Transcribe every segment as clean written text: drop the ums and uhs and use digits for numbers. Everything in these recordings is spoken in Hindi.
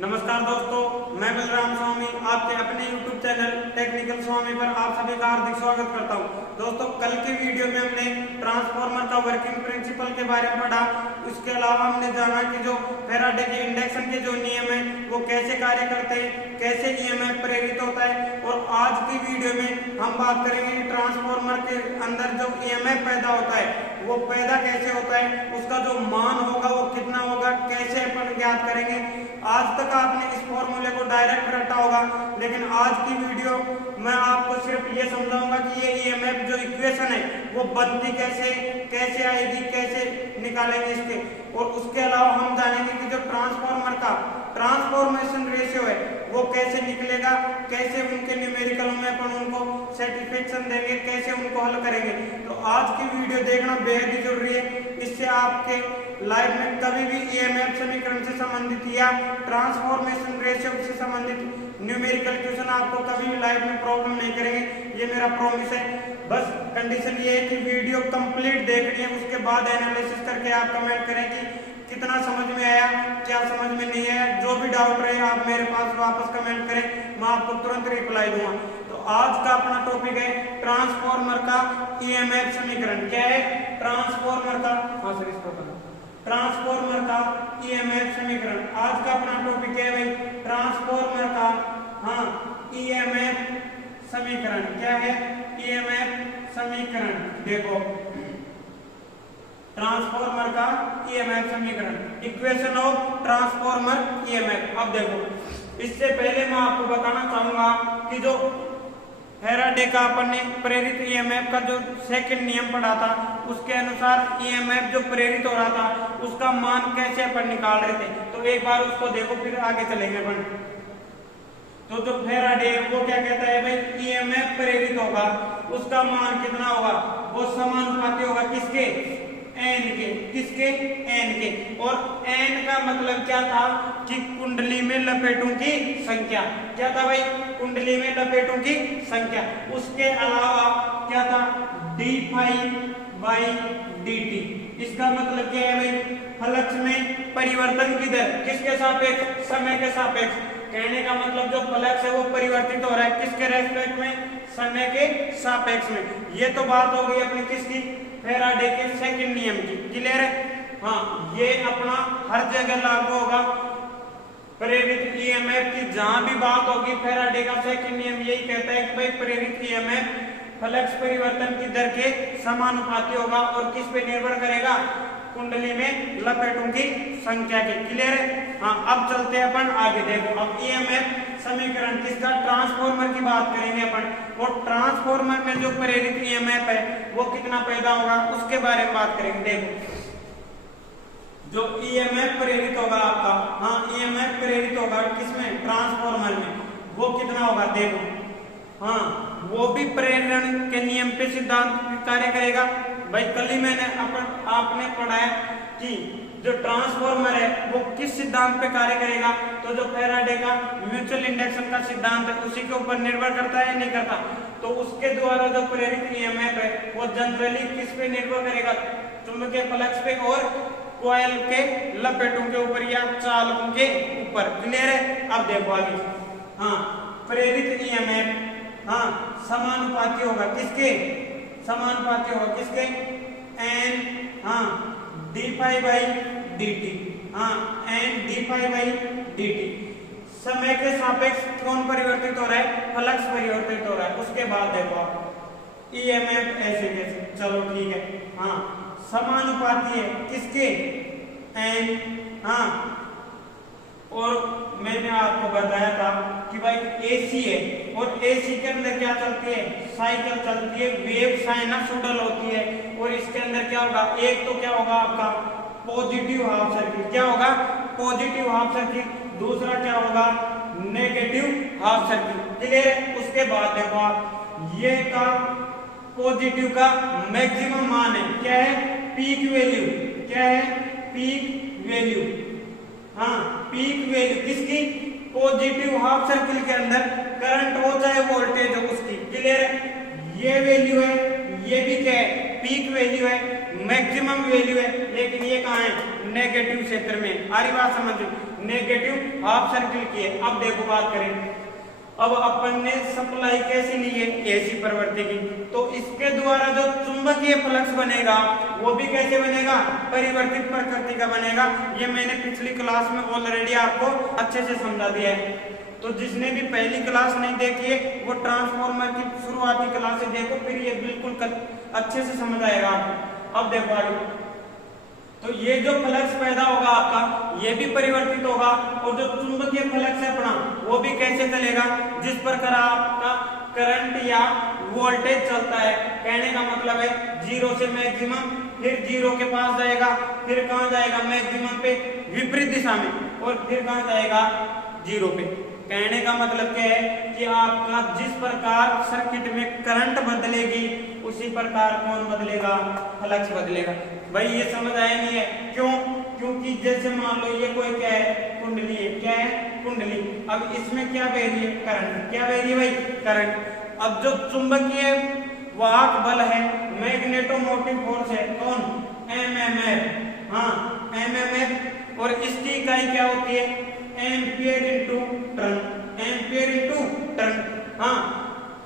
नमस्कार दोस्तों, मैं बलराम स्वामी आपके अपने YouTube चैनल टेक्निकल स्वामी पर आप सभी का हार्दिक स्वागत करता हूं। दोस्तों, कल के वीडियो में हमने ट्रांसफार्मर का वर्किंग प्रिंसिपल के बारे में पढ़ा। उसके अलावा हमने जाना कि जो फैराडे के इंडक्शन के जो नियम है वो कैसे कार्य करते हैं, कैसे ईएमएफ प्रेरित होता है। और आज की वीडियो में हम बात करेंगे कि ट्रांसफार्मर के अंदर जो ईएमएफ पैदा होता है वो पैदा कैसे होता है, उसका जो मान होगा वो कितना होगा, कैसे अपन ज्ञात करेंगे। आज तक आपने इस फॉर्मूले को डायरेक्ट रटा होगा, लेकिन आज की वीडियो मैं आपको सिर्फ ये समझाऊंगा कि ये ईएमएफ जो इक्वेशन है वो बनती कैसे, कैसे आएगी, कैसे निकालेंगे इसके। और उसके अलावा हम जानेंगे कि जो ट्रांसफार्मर का ट्रांसफॉर्मेशन रेशियो है वो कैसे निकलेगा, कैसे उनके न्यूमेरिकल में अपन उनको सेटिस्फेक्शन देंगे, कैसे उनको हल करेंगे। तो आज की वीडियो देखना बेहद ही जरूरी है। इससे आपके लाइफ में कभी भी ईएमएफ समीकरण से संबंधित या ट्रांसफॉर्मेशन रेशियो से संबंधित न्यूमेरिकल क्वेश्चन आपको कभी भी लाइफ में प्रॉब्लम नहीं करेंगे, ये मेरा प्रॉमिस है। बस कंडीशन ये है कि वीडियो कंप्लीट देखनी है, उसके बाद एनालिसिस करके आप कमेंट करें कि कितना समझ में आया, क्या समझ में नहीं आया। जो भी डाउट रहे आप मेरे पास वापस कमेंट करें, मैं आपको तुरंत रिप्लाई दूंगा। तो आज का अपना टॉपिक है ट्रांसफार्मर का ईएमएफ समीकरण। क्या है? ट्रांसफार्मर का ट्रांसफार्मर का ईएमएफ समीकरण। आज का अपना टॉपिक है भाई ट्रांसफार्मर का ईएमएफ समीकरण। क्या है? ईएमएफ समीकरण। देखो, ट्रांसफार्मर का ईएमएफ समीकरण, इक्वेशन ऑफ ट्रांसफार्मर ईएमएफ। अब देखो, इससे पहले मैं आपको बताना चाहूंगा कि जो फैराडे का अपन ने प्रेरित ईएमएफ का जो सेकंड नियम पढ़ा था, उसके अनुसार ईएमएफ जो प्रेरित हो रहा था उसका मान कैसे अपन निकाल रहे थे। तो एक बार उसको देखो, फिर आगे चलेंगे अपन। तो जो फैराडे वो क्या कहता है भाई, ईएमएफ प्रेरित होगा उसका मान कितना होगा, वो समानुपाती होगा किसके? एन के। किसके? एन के। और एन का मतलब क्या था कि कुंडली में लपेटों की संख्या। क्या था भाई? कुंडली में लपेटों की संख्या। उसके अलावा क्या था? D phi by D T. इसका मतलब क्या है भाई? फ्लक्स में परिवर्तन की दर किसके सापेक्ष? समय के सापेक्ष। कहने का मतलब जो फ्लक्स है वो परिवर्तित हो रहा है किसके रेस्पेक्ट में? समय के सापेक्ष में। ये तो बात हो गई अपनी किसकी? फैराडे के सेकंड नियम की। क्लियर है? हाँ, ये अपना हर जगह लागू होगा। प्रेरित ईएमएफ की जहां भी बात होगी, फैराडे का सेकंड नियम यही कहता है कि भाई प्रेरित ईएमएफ फ्लक्स परिवर्तन की दर के समानुपाती होगा और किस पे निर्भर करेगा? कुंडली में लपेटों की संख्या के। क्लियर है? हाँ, अब चलते हैं अपन आगे। देखो, अब ईएमएफ समीकरण किसका? ट्रांसफार्मर की बात करेंगे अपन। और ट्रांसफार्मर में जो प्रेरित ईएमएफ है वो कितना पैदा होगा उसके बारे में बात करेंगे। देखो, जो ईएमएफ प्रेरित होगा आपका, हाँ, ईएमएफ प्रेरित होगा किसमें? ट्रांसफार्मर में। वो कितना होगा? देखो, हाँ, वो भी प्रेरण के नियम पे सिद्धांत कार्य करेगा। भाई कल ही मैंने आपने पढ़ाया कि जो ट्रांसफार्मर है वो किस सिद्धांत पे कार्य करेगा। तो जो फैराडे का म्यूचुअल इंडक्शन का सिद्धांत है उसी के ऊपर निर्भर करता है या नहीं करता। तो उसके द्वारा जो प्रेरित ईएमएफ है वो जनरली किस पे निर्भर करेगा? चुंबकीय फ्लक्स पे और कॉइल के लपेटों के ऊपर या चालकों के ऊपर। क्लियर है? अब देखो आगे। हाँ, प्रेरित ईएमएफ हाँ समानुपाती होगा किसके? समानुपाती होगा किसके? N D phi by D T. N D phi by D T. समय के सापेक्ष कौन परिवर्तित हो रहा है? फ्लक्स परिवर्तित हो रहा है। उसके बाद देखो आप ईएमएफ ऐसे कैसे, चलो ठीक है, हाँ, समानुपाती है किसके? एन। और मैंने आपको बताया था कि भाई एसी है और एसी के अंदर क्या चलती है? साइकिल चलती है, वेव साइनसोइडल होती है। और इसके अंदर क्या होगा? एक तो क्या होगा आपका पॉजिटिव हाफ सर्किल। क्या होगा? Positive half circle. दूसरा क्या होगा? Negative half circle. क्लियर है? उसके बाद देखो आप, ये का पॉजिटिव का मैक्सिमम मान है। क्या है? Peak value. क्या है? Peak value. हाँ, पीक वैल्यू किसकी? पॉजिटिव हाफ सर्किल के अंदर करंट हो चाहे वोल्टेज हो उसकी। क्लियर है? ये वैल्यू है, ये भी क्या है? पीक वैल्यू है, मैक्सिमम वैल्यू है। लेकिन ये कहाँ है? नेगेटिव क्षेत्र में। आ रही बात समझ? नेगेटिव हाफ सर्किल की है। अब देखो बात करें, अब अपन ने सप्लाई कैसी ली है, एसी प्रवृत्ति की, तो इसके द्वारा जो चुंबकीय फ्लक्स बनेगा वो भी कैसे बनेगा, परिवर्तित प्रकृति का बनेगा। ये मैंने पिछली क्लास में ऑलरेडी आपको अच्छे से समझा दिया है। तो जिसने भी पहली क्लास नहीं देखी है वो ट्रांसफार्मर की शुरुआती क्लास से देखो, फिर ये बिल्कुल अच्छे से समझ आएगा आपको। अब देखो आगे, तो ये जो फ्लक्स पैदा होगा आपका ये भी परिवर्तित होगा, और जो चुंबकीय फ्लक्स है अपना वो भी कैसे चलेगा, जिस प्रकार आपका करंट या वोल्टेज चलता है। कहने का मतलब है जीरो से मैक्सिमम, फिर जीरो के पास जाएगा, फिर कहां जाएगा, मैक्सिमम पे विपरीत दिशा में, और फिर कहां जाएगा, जीरो पे। कहने का मतलब क्या है कि आपका जिस प्रकार सर्किट में करंट बदलेगी उसी प्रकार कौन बदलेगा, फ्लक्स बदलेगा। भाई ये समझ आया नहीं है, क्यों, क्योंकि जैसे मान लो ये कोई क्या है, कुंडली है, क्या है, कुंडली। अब इसमें क्या बह रही है, करंट, क्या बह रही है भाई, करंट। अब जो चुंबकीय वाहक बल है, मैग्नेटोमोटिव फोर्स है, कौन, एमएमएफ, हाँ एमएमएफ, और इसकी इकाई क्या होती है, ampere into turn, ampere into turn. हाँ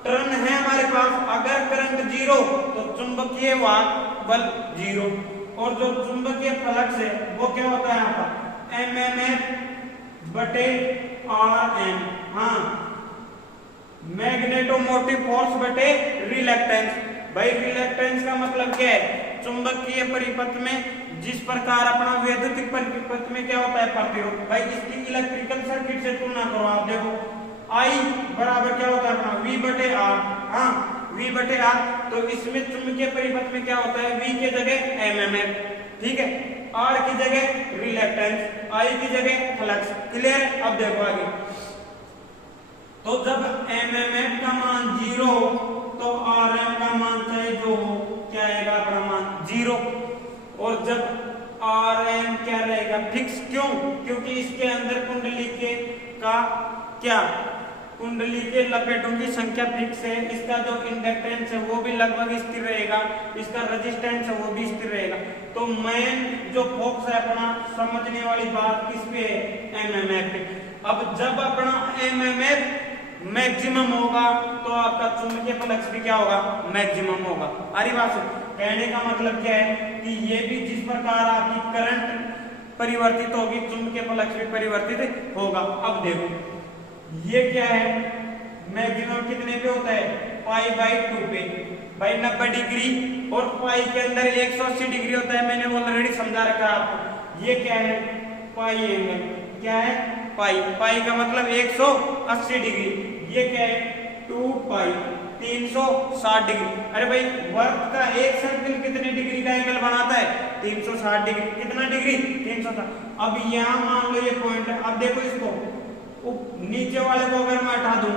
टर्न है हमारे पास, अगर करंट जीरो तो चुंबकीय वाहक बल जीरो, और जो चुंबकीय फ्लक्स है वो क्या होता है यहाँ पर, एमएमएफ बटे आरएम, हाँ मैग्नेटोमोटिव फोर्स बटे रिलक्टेंस। भाई रिलक्टेंस का मतलब क्या है, चुंबकीय परिपथ में जिस प्रकार अपना वैद्युतिक परिपथ में क्या होता है, प्रतिरोध। भाई इसकी इलेक्ट्रिकल सर्किट से तुलना करो, आप देखो I बराबर क्या होता है अपना V बटे आर, हाँ V बटे आर। तो इसमें चुंबकीय परिपथ में क्या होता है, V के जगह एमएमएफ, ठीक है, R की जगह रिलक्टेंस, I की जगह फ्लक्स। क्लियर है। अब देखो आगे, तो जब एमएमएफ का मान जीरो तो आरएम का मान चाहे जो हो क्या आएगा, अपना मान जीरो, और जब आरएम क्या रहेगा, फिक्स। क्यों, क्योंकि इसके अंदर कुंडली के का क्या, कुंडली के लपेटों की संख्या फिक्स है, इसका जो इंडक्टेंस है वो भी लगभग स्थिर रहेगा, इसका रेजिस्टेंस है वो भी स्थिर रहेगा। तो मेन जो फोकस है अपना समझने वाली बात किस पे है, एमएमएफ पे। अब जब अपना एमएमएफ मैक्सिमम होगा तो आपका चुंबकीय फ्लक्स भी क्या होगा, मैक्सिमम होगा। अरे बात, कहने का मतलब क्या है कि ये भी जिस प्रकार आपकी करंट परिवर्तित होगी चुंबकीय फ्लक्स भी परिवर्तित होगा। अब देखो ये क्या है, मैक्सिमम कितने पे होता है, पाई बाई 2 पे, भाई 90 डिग्री, और पाई के अंदर 180 डिग्री होता है, मैंने ऑलरेडी समझा रखा है आपको। ये क्या है, पाई एंगल, क्या है, पाई, पाई का मतलब 180 डिग्री। ये क्या है, 2 पाई 360 डिग्री। अरे भाई वर्क का एक सर्किल कितने डिग्री का एंगल बनाता है, 360 डिग्री। कितना डिग्री, 360। अब यहाँ मान लो ये पॉइंट है, अब देखो इसको नीचे वाले को अगर मैं हटा दूं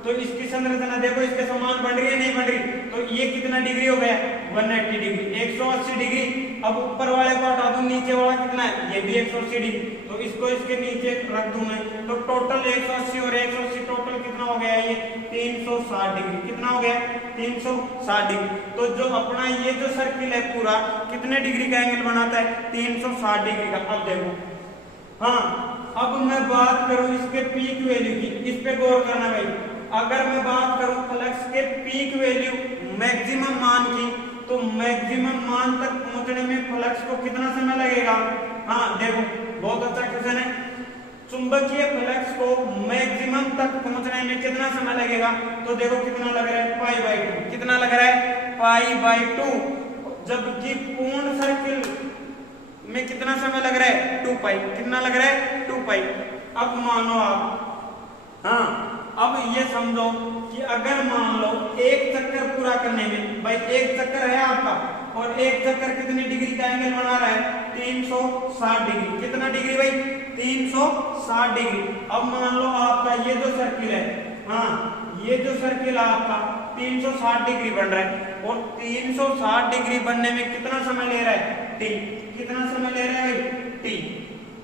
तो इसकी संरचना देखो इसके समान बन रही है, नहीं बन रही, तो ये कितना डिग्री हो गया, 180 डिग्री, 180 डिग्री। अब ऊपर वाले को हटा दूं, नीचे वाला कितना है, ये भी 180 डिग्री, तो इसको इसके नीचे रख दूं मैं, तो टोटल 180 और 180 टोटल कितना हो गया, ये 360 डिग्री। कितना हो गया, 360 डिग्री। तो जो अपना ये जो सर्किल है पूरा कितने डिग्री का एंगल बनाता है, 360 डिग्री का। अब देखो, हाँ अब मैं बात करूं इसके पीक वैल्यू की, इस पे गौर करना भाई। अगर मैं बात करूं फ्लक्स के पीक वैल्यू मैक्सिमम मान की, तो मैक्सिमम मान तक पहुंचने में फ्लक्स को कितना समय लगेगा। हाँ देखो बहुत अच्छा क्वेश्चन है, चुंबकीय फ्लक्स को मैक्सिमम तक पहुंचने में कितना समय लगेगा, तो देखो कितना लग रहा है, पाई बाई 2। कितना लग रहा है, पाई बाई 2, जबकि पूर्ण सर्किल में कितना समय लग रहा है, 2 पाई। कितना लग रहा है, 2 पाई। अब मानो आप, हाँ अब ये समझो कि अगर मान लो एक चक्कर पूरा करने में, भाई एक चक्कर है आपका, और एक चक्कर कितनी डिग्री का एंगल बना रहा है, 360 डिग्री। कितना डिग्री भाई, 360 डिग्री। अब मान लो आपका ये जो सर्किल है, हाँ ये जो सर्किल आपका 360 डिग्री बन रहा है, और 360 डिग्री बनने में कितना समय ले रहा है, टी। कितना समय ले रहा है भाई,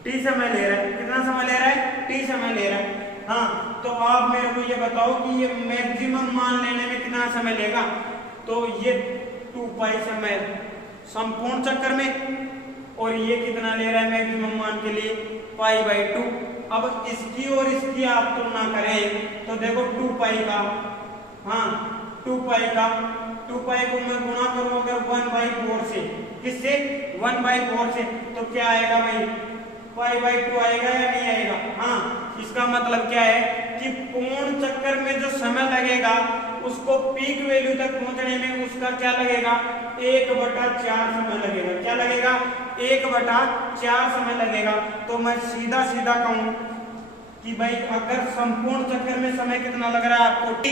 टी समय ले रहा है। कितना समय ले रहा है, टी समय ले रहा है। हाँ तो आप मेरे को ये बताओ कि ये मैक्सिमम मान लेने में कितना समय लेगा, तो ये 2 पाई समय संपूर्ण चक्कर में, और ये कितना ले रहा है मैक्सिमम मान के लिए π/2। अब इसकी और इसकी आप तुलना करें तो देखो 2π का, हाँ 2π को मैं गुणा करूं अगर 1/4 से, किससे 1/4 से, तो क्या आएगा भाई π/2 आएगा या नहीं आएगा। हाँ इसका मतलब क्या है कि पूर्ण चक्कर में जो समय लगेगा उसको पीक वैल्यू तक पहुंचने में उसका क्या लगेगा 1/4 समय लगेगा। क्या लगेगा 1/4 समय लगेगा। तो मैं सीधा सीधा कहूं कि भाई अगर संपूर्ण चक्कर में समय कितना लग रहा है आपको t,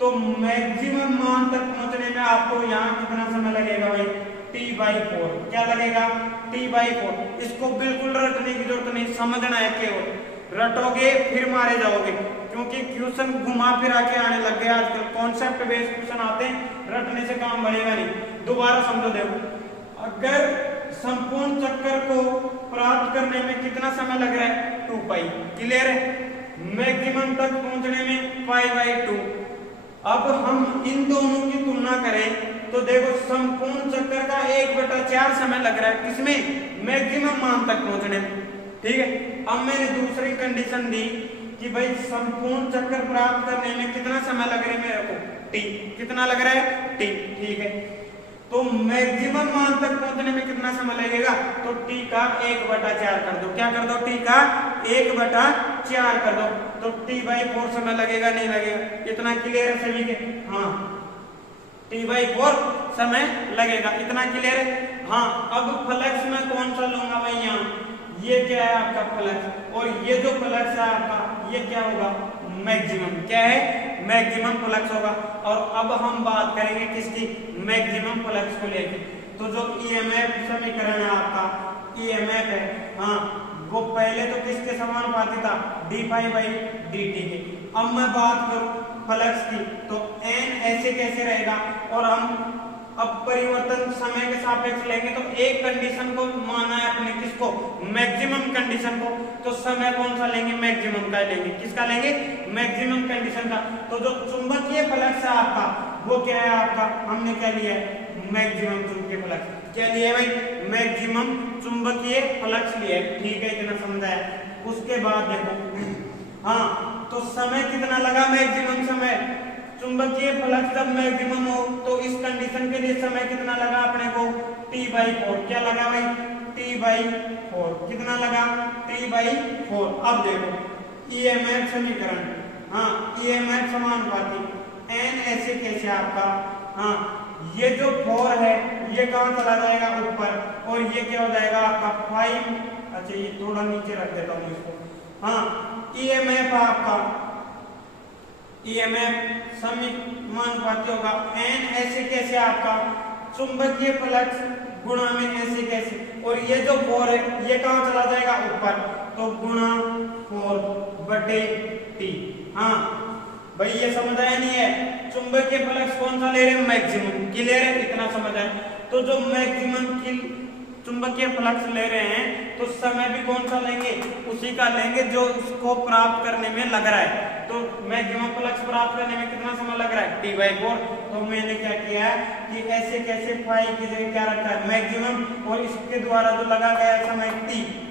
तो मैक्सिमम मान तक पहुंचने में आपको यहाँ कितना समय लगेगा भाई t/4। क्या लगेगा t/4। इसको बिल्कुल रटने की जरूरत नहीं, समझना है केवल, रटोगे फिर मारे जाओगे, क्योंकि क्वेश्चन घुमा फिरा के आने लग गया आजकल, कॉन्सेप्ट बेस्ड क्वेश्चन आते हैं, रटने से काम बढ़ेगा नहीं। दोबारा समझो, देखो अगर संपूर्ण चक्कर को प्राप्त करने में कितना समय लग रहा है 2π, क्लियर है, मैक्सिमम तक पहुंचने में π/2। अब हम इन दोनों की तुलना करें तो देखो संपूर्ण चक्कर का 1/4 समय लग रहा है किसमें मैक्सिमम मान तक पहुंचने में, ठीक है। अब मैंने दूसरी कंडीशन दी कि भाई संपूर्ण चक्कर प्राप्त करने में कितना समय लग रहा है मेरे को t, कितना लग रहा है t, ठीक है। तो मैक्सिमम मान तक पहुंचने में कितना समय लगेगा, तो t का 1/4 कर दो। क्या कर दो, t का 1/4 कर दो, तो t/4 समय लगेगा नहीं लगेगा, इतना क्लियर है सभी के। हाँ t/4 समय लगेगा, इतना क्लियर है। हाँ अब फ्लक्स में कौन सा लूंगा भाई, यहाँ ये क्या है आपका फ्लक्स, और ये जो फ्लक्स है आपका ये क्या होगा मैक्सिमम, क्या है मैक्सिमम फ्लक्स होगा। और अब हम बात करेंगे किसकी, मैक्सिमम फ्लक्स को लेके। तो जो ईएमएफ समीकरण है आपका, ईएमएफ है, हाँ वो पहले तो किसके समानुपाती था d∅/dt के। अब मैं बात करूं फ्लक्स की तो n ऐसे कैसे रहेगा, और हम अब परिवर्तन समय के सापेक्ष लेंगे तो एक कंडीशन को माना है अपने, किसको मैक्सिमम कंडीशन को, तो समय कौन सा लेंगे मैक्सिमम का लेंगे, किसका लेंगे मैक्सिमम कंडीशन का। तो जो चुंबकीय फ्लक्स है आपका वो क्या है आपका, हमने क्या लिया है मैक्सिमम चुंबकीय फ्लक्स, क्या लिया है भाई मैक्सिमम चुंबकीय फ्लक्स लिया है, ठीक है, इतना समझा है। उसके बाद देखो हाँ तो समय कितना लगा मैक्सिमम समय, चुंबकीय फ्लक्स जब मैक्सिमम हो तो इस कंडीशन के लिए समय कितना लगा अपने को t/4। क्या लगा भाई t/4, कितना लगा t/4। अब देखो ईएमएफ समीकरण, हाँ ईएमएफ समानुपाती n ऐसे कैसे आपका, हाँ ये जो 4 है ये कहाँ चला जाएगा ऊपर, और ये क्या हो जाएगा आपका 5, अच्छा ये थोड़ा नीचे रख देता हूँ इसको। हाँ ईएमएफ आपका, ईएमएफ समानुपाती होगा n ऐसे कैसे आपका चुंबकीय फ्लक्स गुणा में ऐसे कैसे, और ये जो 4 है ये कहाँ चला जाएगा ऊपर, तो गुणा 4/t। हाँ भाई ये समझ आया नहीं है, चुंबकीय फ्लक्स कौन सा ले रहे हैं मैक्सिमम, क्लियर है, इतना समझ आया। तो जो मैक्सिमम की चुंबकीय फ्लक्स ले रहे हैं तो समय भी कौन सा लेंगे, उसी का लेंगे जो उसको प्राप्त करने में लग रहा है। तो मैक्सिमम फ्लक्स प्राप्त करने में कितना समय लग रहा है t/4। तो मैंने क्या किया है कि ऐसे कैसे फाई की जगह क्या रखा है मैक्सिमम, और इसके द्वारा जो लगा गया समय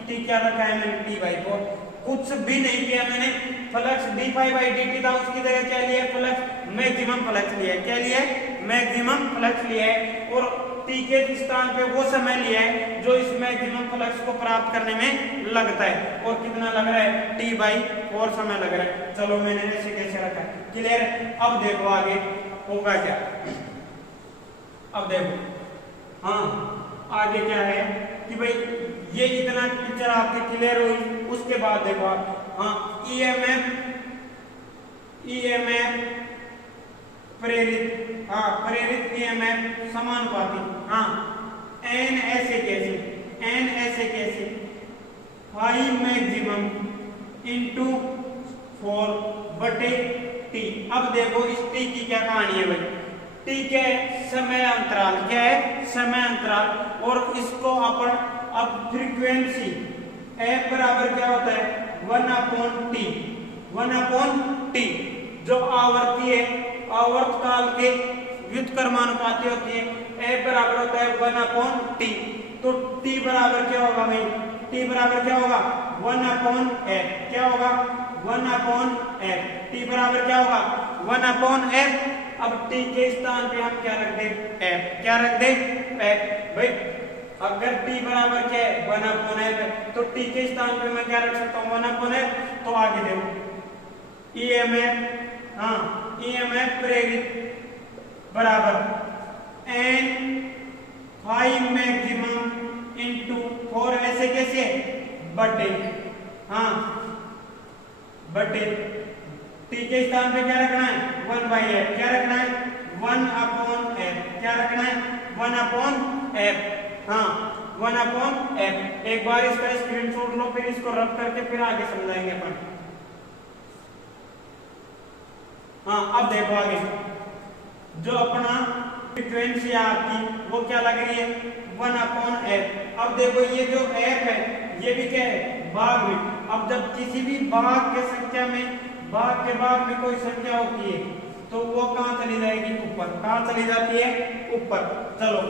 t क्या रखा है मैंने t/4, कुछ भी नहीं किया मैंने। फ्लक्स d∅/dt था उसकी जगह क्या लिया फ्लक्स मैक्सिमम फ्लक्स लिया है, क्या लिया है मैक्सिमम फ्लक्स लिया है, और t के स्थान पे वो समय लिया है जो इस मैक्सिमम फ्लक्स को प्राप्त करने में लगता है, और कितना लग रहा है t/4 समय लग रहा है। चलो मैंने ऐसे कैसे रखा है, क्लियर है। अब देखो आगे होगा क्या, अब देखो हाँ आगे क्या है कि भाई ये इतना पिक्चर आपके क्लियर हुई। उसके बाद देखो आप हाँ ईएमएफ प्रेरित, हाँ प्रेरित ईएमएफ समानुपाती, हाँ n ऐसे कैसे 5 मैक्सिमम इंटू 4/t। अब देखो इस t की क्या कहानी है भाई, t के समय अंतराल, क्या है समय अंतराल, और इसको अपन अब फ्रीक्वेंसी f बराबर क्या होता है 1/t, जो आवर्ती है आवर्त काल के व्युत्क्रमानुपाती होती है, f बराबर होता है 1/t। तो t बराबर क्या होगा भाई, t बराबर क्या होगा 1/f, क्या होगा 1/f, t बराबर क्या होगा 1/f। अब t के स्थान पे हम क्या रख दे f, क्या रख दे f भाई। अगर t बराबर क्या है 1/f है तो t के स्थान पे मैं क्या रख सकता हूँ 1/f। तो आगे देखो EMF, हाँ EMF प्रेरित बराबर n फाई मैक्सिमम इंटू 4, ऐसे कैसे बटे, हाँ बटे t के स्थान पे क्या रखना है 1/f, क्या रखना है 1/f, क्या रखना है 1/f, हाँ 1/f। एक बार इसका स्क्रीनशॉट लो, फिर इसको रब करके फिर आगे समझाएंगे अपन। हाँ अब देखो आगे जो अपना फ्रीक्वेंसी आपकी वो क्या लग रही है 1/f। अब देखो ये जो f है ये भी क्या है भाग में। अब जब किसी भी भाग के संख्या में भाग के भाग में कोई संख्या होती है तो वो कहां चली जाएगी ऊपर, कहां चली जाती है ऊपर। चलो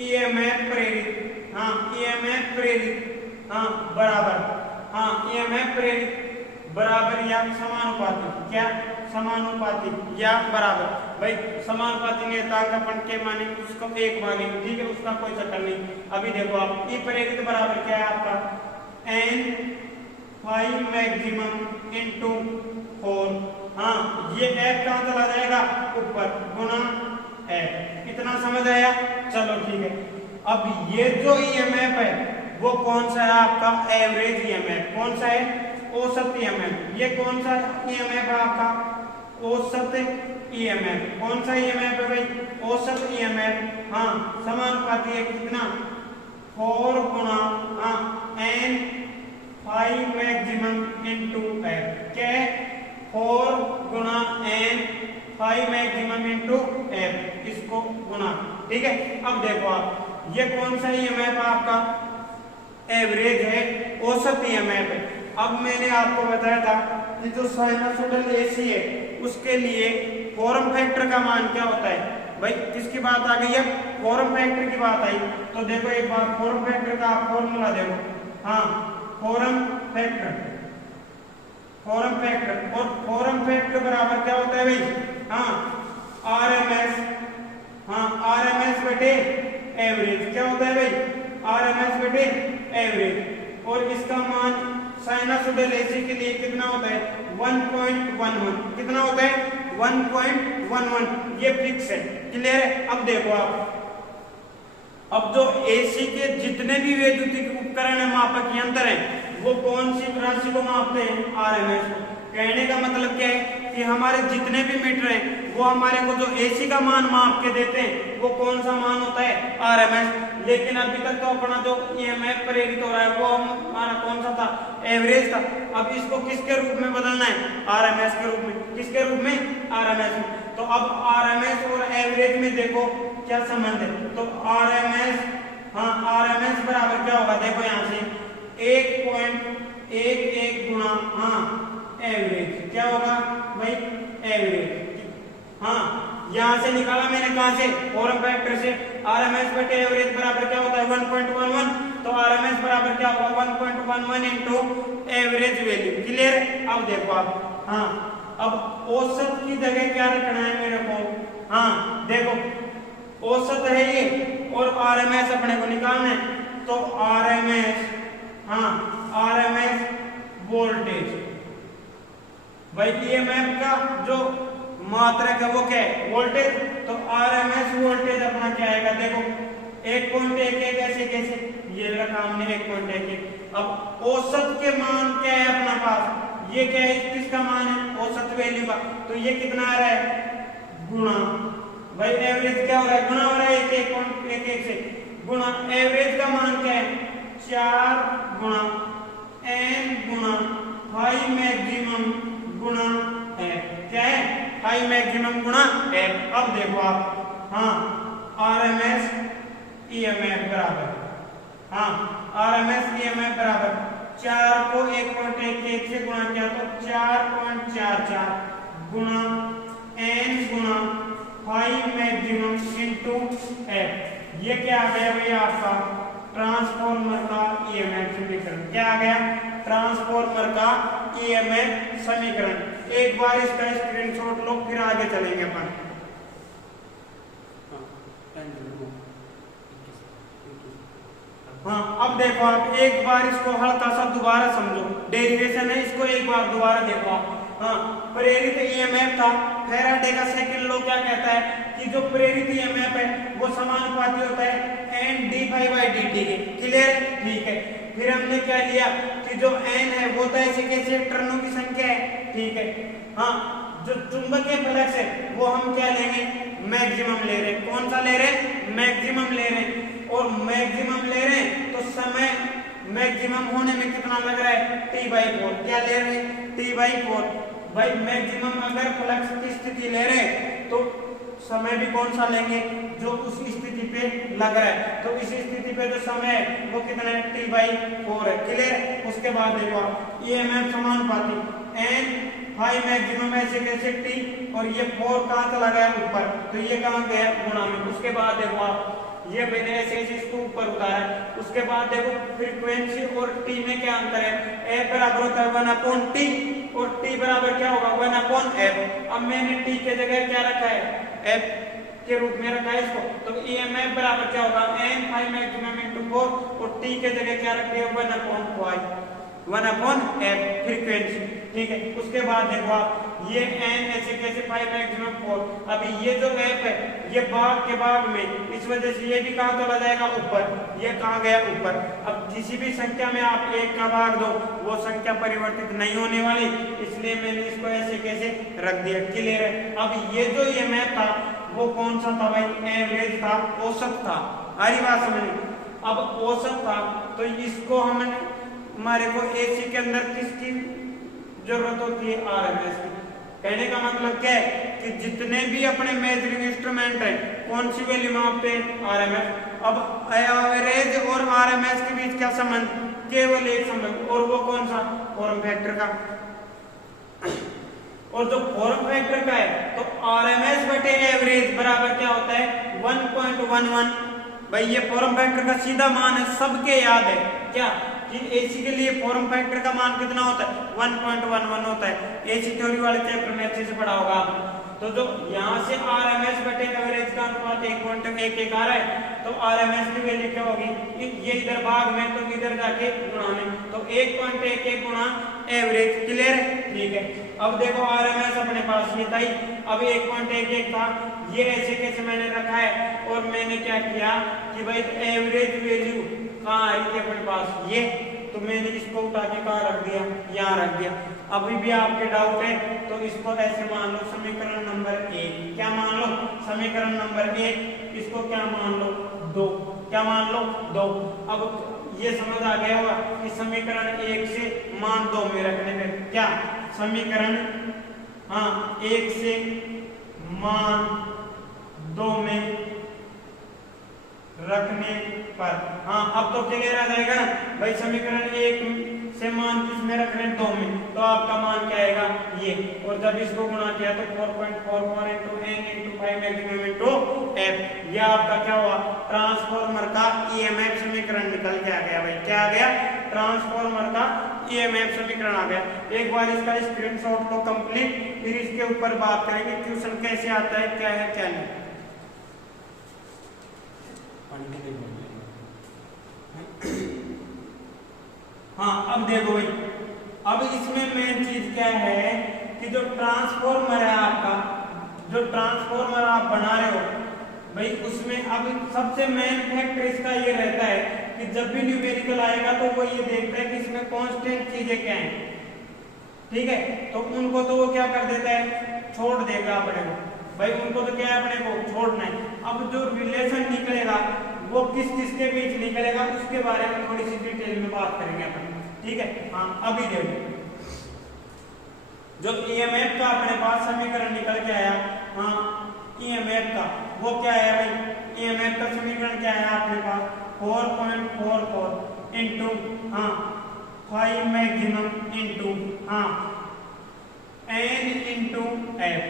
EMF प्रेरित, हाँ EMF प्रेरित, हाँ बराबर, हाँ EMF प्रेरित बराबर या समानुपाती, क्या समानुपाती या बराबर। भाई समानुपाती नियतांक अपन के मानेंगे उसको एक मानेंगे, ठीक है, उसका कोई चक्कर नहीं। अभी देखो आप E प्रेरित बराबर क्या है आपका n फाई मैक्सिमम इंटू 4, हाँ ये f कहां चला जाएगा ऊपर गुना f। इतना समझ आया, चलो ठीक है। अब ये जो EMF है वो कौन सा है आपका एवरेज EMF, कौन सा है औसत EMF। ये कौन सा EMF है आपका औसत EMF, कौन सा EMF है भाई औसत EMF, हाँ समानुपाती है कितना 4 गुना हाँ n phi maximum into f, क्या है 4 गुना n phi maximum into f, इसको गुना, ठीक है। अब देखो आप ये कौन सा EMF आपका एवरेज है औसत EMF है। अब मैंने आपको बताया था कि जो साइनसोइडल AC है उसके लिए फॉर्म फैक्टर का मान क्या होता है भाई। किसकी बात आ गई है फॉर्म फैक्टर की बात आई। तो देखो एक बार फॉर्म फैक्टर का आप फॉर्मूला देखो, हाँ फॉर्म फैक्टर, फॉर्म फैक्टर और फॉर्म फैक्टर बराबर क्या होता है भाई, हाँ RMS, हाँ RMS बटे एवरेज, क्या होता है भाई RMS बटे एवरेज। और इसका मान साइनसोइडल AC के लिए कितना होता है 1.11, कितना होता है 1.11, ये फिक्स है, क्लियर है। अब देखो आप अब जो AC के जितने भी वैद्युतिक उपकरण है मापक यंत्र हैं वो कौन सी राशि को मापते हैं RMS को। कहने का मतलब क्या है कि हमारे जितने भी मीटर हैं वो हमारे को जो AC का मान माप के देते हैं वो कौन सा मान होता है RMS। लेकिन अभी तक तो अपना जो EMF प्रेरित हो रहा है वो हमारा कौन सा था एवरेज था। अब इसको किसके रूप में बदलना है RMS के रूप में, किसके रूप में RMS में। तो अब RMS और एवरेज में देखो क्या संबंध है। तो RMS, हाँ RMS बराबर क्या होगा देखो यहाँ से 1.11 गुना हाँ एवरेज, क्या होगा भाई एवरेज, हाँ यहां से निकाला मैंने कहां से फॉर्म फैक्टर से। RMS बटे एवरेज बराबर क्या होता है 1.11, तो RMS बराबर क्या होगा 1.11 इंटू एवरेज वैल्यू, क्लियर। अब देखो आप, हाँ अब औसत की जगह क्या रखना है मेरे को, हाँ देखो औसत है ये और RMS अपने को निकालना है। तो RMS, हाँ RMS वोल्टेज भाई EMF का जो मात्रक है वो क्या है वोल्टेज। तो RMS वोल्टेज अपना क्या आएगा देखो 1.11 ऐसे कैसे ये रखा हमने 1.11। अब औसत के मान क्या है अपना पास, ये क्या है किसका मान है औसत वैल्यू का। तो ये कितना आ रहा है गुणा भाई एवरेज क्या हो रहा है गुणा हो रहा है 1.11 से गुणा एवरेज का मान क्या है 4 गुणा n गुणा हाई मैक्सिमम गुणा f, क्या है हाई मैक्सिमम गुणा f। अब देखो आप, हाँ RMS EMF बराबर, हाँ RMS EMF बराबर 4 को 1.11 से गुणा किया तो 4.44 गुणा n गुणा हाई मैक्सिमम इंटू f, ये क्या आ गया भैया आपका ट्रांसफॉर्मर का ईएमएफ समीकरण। क्या आ गया? ट्रांसफॉर्मर का ईएमएफ समीकरण। एक बार इसका स्क्रीनशॉट लो, फिर आगे चलेंगे अपन। हाँ, अब देखो आप एक बार इसको हल्का सा दोबारा समझो, डेरिवेशन है, इसको एक बार दोबारा देखो आप। हाँ, प्रेरित ईएमएफ था, फैराडे का सेकंड लॉ क्या कहता है कि जो प्रेरित ईएमएफ है वो समानुपाती होता है N D phi by D T के। क्लियर? ठीक है। फिर हमने क्या लिया कि जो एन है वो तो ऐसे कैसे टर्नों की संख्या है। ठीक है। हाँ, जो चुंबकीय फ्लक्स है वो हम क्या लेंगे? मैक्सिमम ले रहे। कौन सा ले रहे? मैक्सिमम ले रहे। और मैक्सिमम ले रहे हैं तो समय मैक्सिमम होने में कितना लग रहा है? T/4। क्या ले रहे हैं? T/4। भाई मैक्सिमम अगर फ्लक्स की स्थिति ले रहे हैं तो समय भी कौन सा लेंगे? जो उस स्थिति पे लग रहा है। तो इस स्थिति पे जो समय है वो कितना है? T/4 है। क्लियर? उसके बाद देखो आप ईएमएफ समानुपाती एन फाई मैक्सिमम ऐसे कैसे टी, और ये 4 कहाँ चला गया? ऊपर। तो ये कहाँ गया? गुणा में। उसके बाद देखो आप ये मैंने ऐसे इसको ऊपर उतारा है। उसके बाद देखो फ्रीक्वेंसी और टी में क्या अंतर है? F बराबर होता है 1/T और T बराबर क्या होगा? 1/F। अब मैंने T के जगह क्या रखा है? F के रूप में रखा है इसको। तो EMF बराबर क्या होगा? n फाई मैक्सिमम इंटू 4 और T के जगह क्या रख दिया? 1/F frequency. ठीक है। उसके बाद देखो आप ये n ऐसे कैसे फाई मैक्सिमम 4। अभी ये जो F है ये भाग के भाग में, इस वजह से ये भी कहाँ चला जाएगा? ऊपर। ये कहाँ गया? ऊपर। अब किसी भी संख्या में आप 1 का भाग दो वो संख्या परिवर्तित नहीं होने वाली, इसलिए मैंने इसको ऐसे कैसे रख दिया। क्लियर है? अब ये जो EMF था वो कौन सा था भाई? एवरेज था, औसत था। हरी बात समझ। अब औसत था तो इसको हमने हमारे को एसी के अंदर किसकी जरूरत होती है? आरएमएस की। कहने का मतलब क्या है कि जितने भी अपने मेजरिंग इंस्ट्रूमेंट हैं कौन सी वैल्यू मापते हैं? आरएमएस। अब एवरेज और आरएमएस के बीच क्या संबंध? केवल एक संबंध, और वो कौन सा? फॉर्म फैक्टर का। और जो फॉर्म फैक्टर का है तो आरएमएस बटे एवरेज बराबर क्या होता है? 1.11। भाई ये फॉर्म फैक्टर का सीधा मान है, सबके याद है क्या कि एसी के लिए फॉर्म फैक्टर का मान कितना होता है? 1.11 होता है। एसी थ्योरी वाले चैप्टर में अच्छे से पढ़ा होगा आपने। तो जो यहाँ से आरएमएस बटे एवरेज का अनुपात 1.11 आ रहा है तो आरएमएस की वैल्यू क्या होगी? ये इधर भाग में तो इधर जाके गुणा में, तो 1.11 गुणा एवरेज। क्लियर है? ठीक है। अब देखो आरएमएस अपने पास ये था ही, अब 1.11 था, ये ऐसे कैसे मैंने रखा है और मैंने क्या किया कि भाई एवरेज वैल्यू कहाँ आई थी अपने पास? ये, तो मैंने इसको उठा के कहाँ रख दिया? यहाँ रख दिया। अभी भी आपके डाउट है तो इसको ऐसे मान लो समीकरण नंबर 1। क्या मान लो? समीकरण नंबर 1। इसको क्या मान लो? 2। क्या मान लो? 2। अब ये समझ आ गया होगा कि समीकरण 1 से मान 2 में रखने में क्या? समीकरण 1 से मान 2 में रखने पर, अब तो क्लियर आ जाएगा ना भाई। समीकरण 1 से मान किस में रख रहे हैं? 2 में। तो आपका मान क्या आएगा? ये। और जब इसको गुणा किया तो 4.44 into n into 5 maximum into f। यह आपका क्या हुआ? ट्रांसफॉर्मर का ईएमएफ समीकरण निकल के आ गया भाई। क्या आ गया? ट्रांसफॉर्मर का ईएमएफ समीकरण आ गया। एक बार इसका स्क्रीनशॉट लो कंप्लीट, फिर इसके ऊपर बात करेंगे क्वेश्चन कैसे आता है, क्या है क्या नहीं। अब देखो भाई, अब इसमें मेन चीज क्या है कि जो ट्रांसफॉर्मर है आपका, जो ट्रांसफॉर्मर आप बना रहे हो भाई, उसमें अब सबसे मेन फैक्टर इसका ये रहता है कि जब भी न्यूमेरिकल आएगा तो वो ये देखता है कि इसमें कांस्टेंट चीजें क्या हैं। ठीक है, तो उनको तो वो क्या कर देता है? छोड़ देगा अपने को भाई, उनको तो क्या है? अपने को छोड़ना है। अब जो रिलेशन निकलेगा वो किस किस के बीच निकलेगा उसके बारे में थोड़ी सी डिटेल में बात करेंगे अपन। ठीक है। अभी देखो जो ईएमएफ का अपने पास समीकरण निकल के आया, ईएमएफ का वो क्या है भाई? ईएमएफ का समीकरण क्या है अपने पास? 4.44 into 5 maximum into n into f।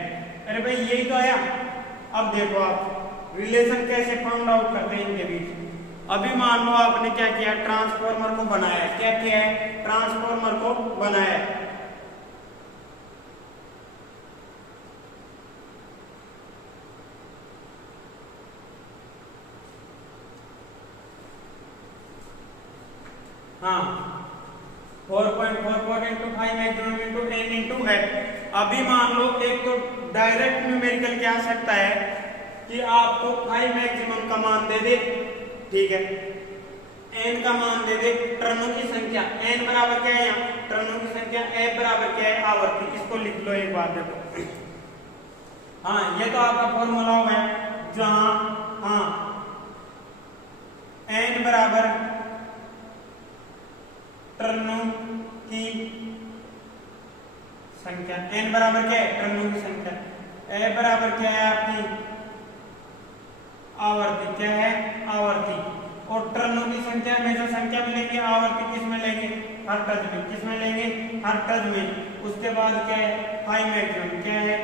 अरे भाई यही तो आया। अब देखो आप रिलेशन कैसे फाउंड आउट करते हैं इनके बीच। अभी मान लो आपने क्या किया, ट्रांसफॉर्मर को बनाया, क्या किया है, ट्रांसफॉर्मर को बनाया। हाँ 4.44 into 5 maximum into n into eight. अभी मान लो एक तो डायरेक्ट न्यूमेरिकल क्या आ सकता है कि आपको 5 मैक्सिमम का मान दे दे, ठीक है, n का मान दे दे, टर्नों की संख्या n बराबर क्या है, यहाँ टर्नों की संख्या f बराबर क्या है, आवर्ती। इसको लिख लो एक बार, देखो हाँ ये तो आपका फॉर्मूला हो गया, जहां हाँ n बराबर टर्नों की संख्या, n बराबर क्या है, टर्नों की संख्या, a बराबर क्या है आपकी आवर्ती, क्या है आवर्ती, और टर्नों की संख्या हमेशा संख्या में लेंगे, आवर्ती किस में लेंगे, हर टर्म में, किस में लेंगे, हर टर्म में। उसके बाद क्या है 5 मैक्सिमम, क्या है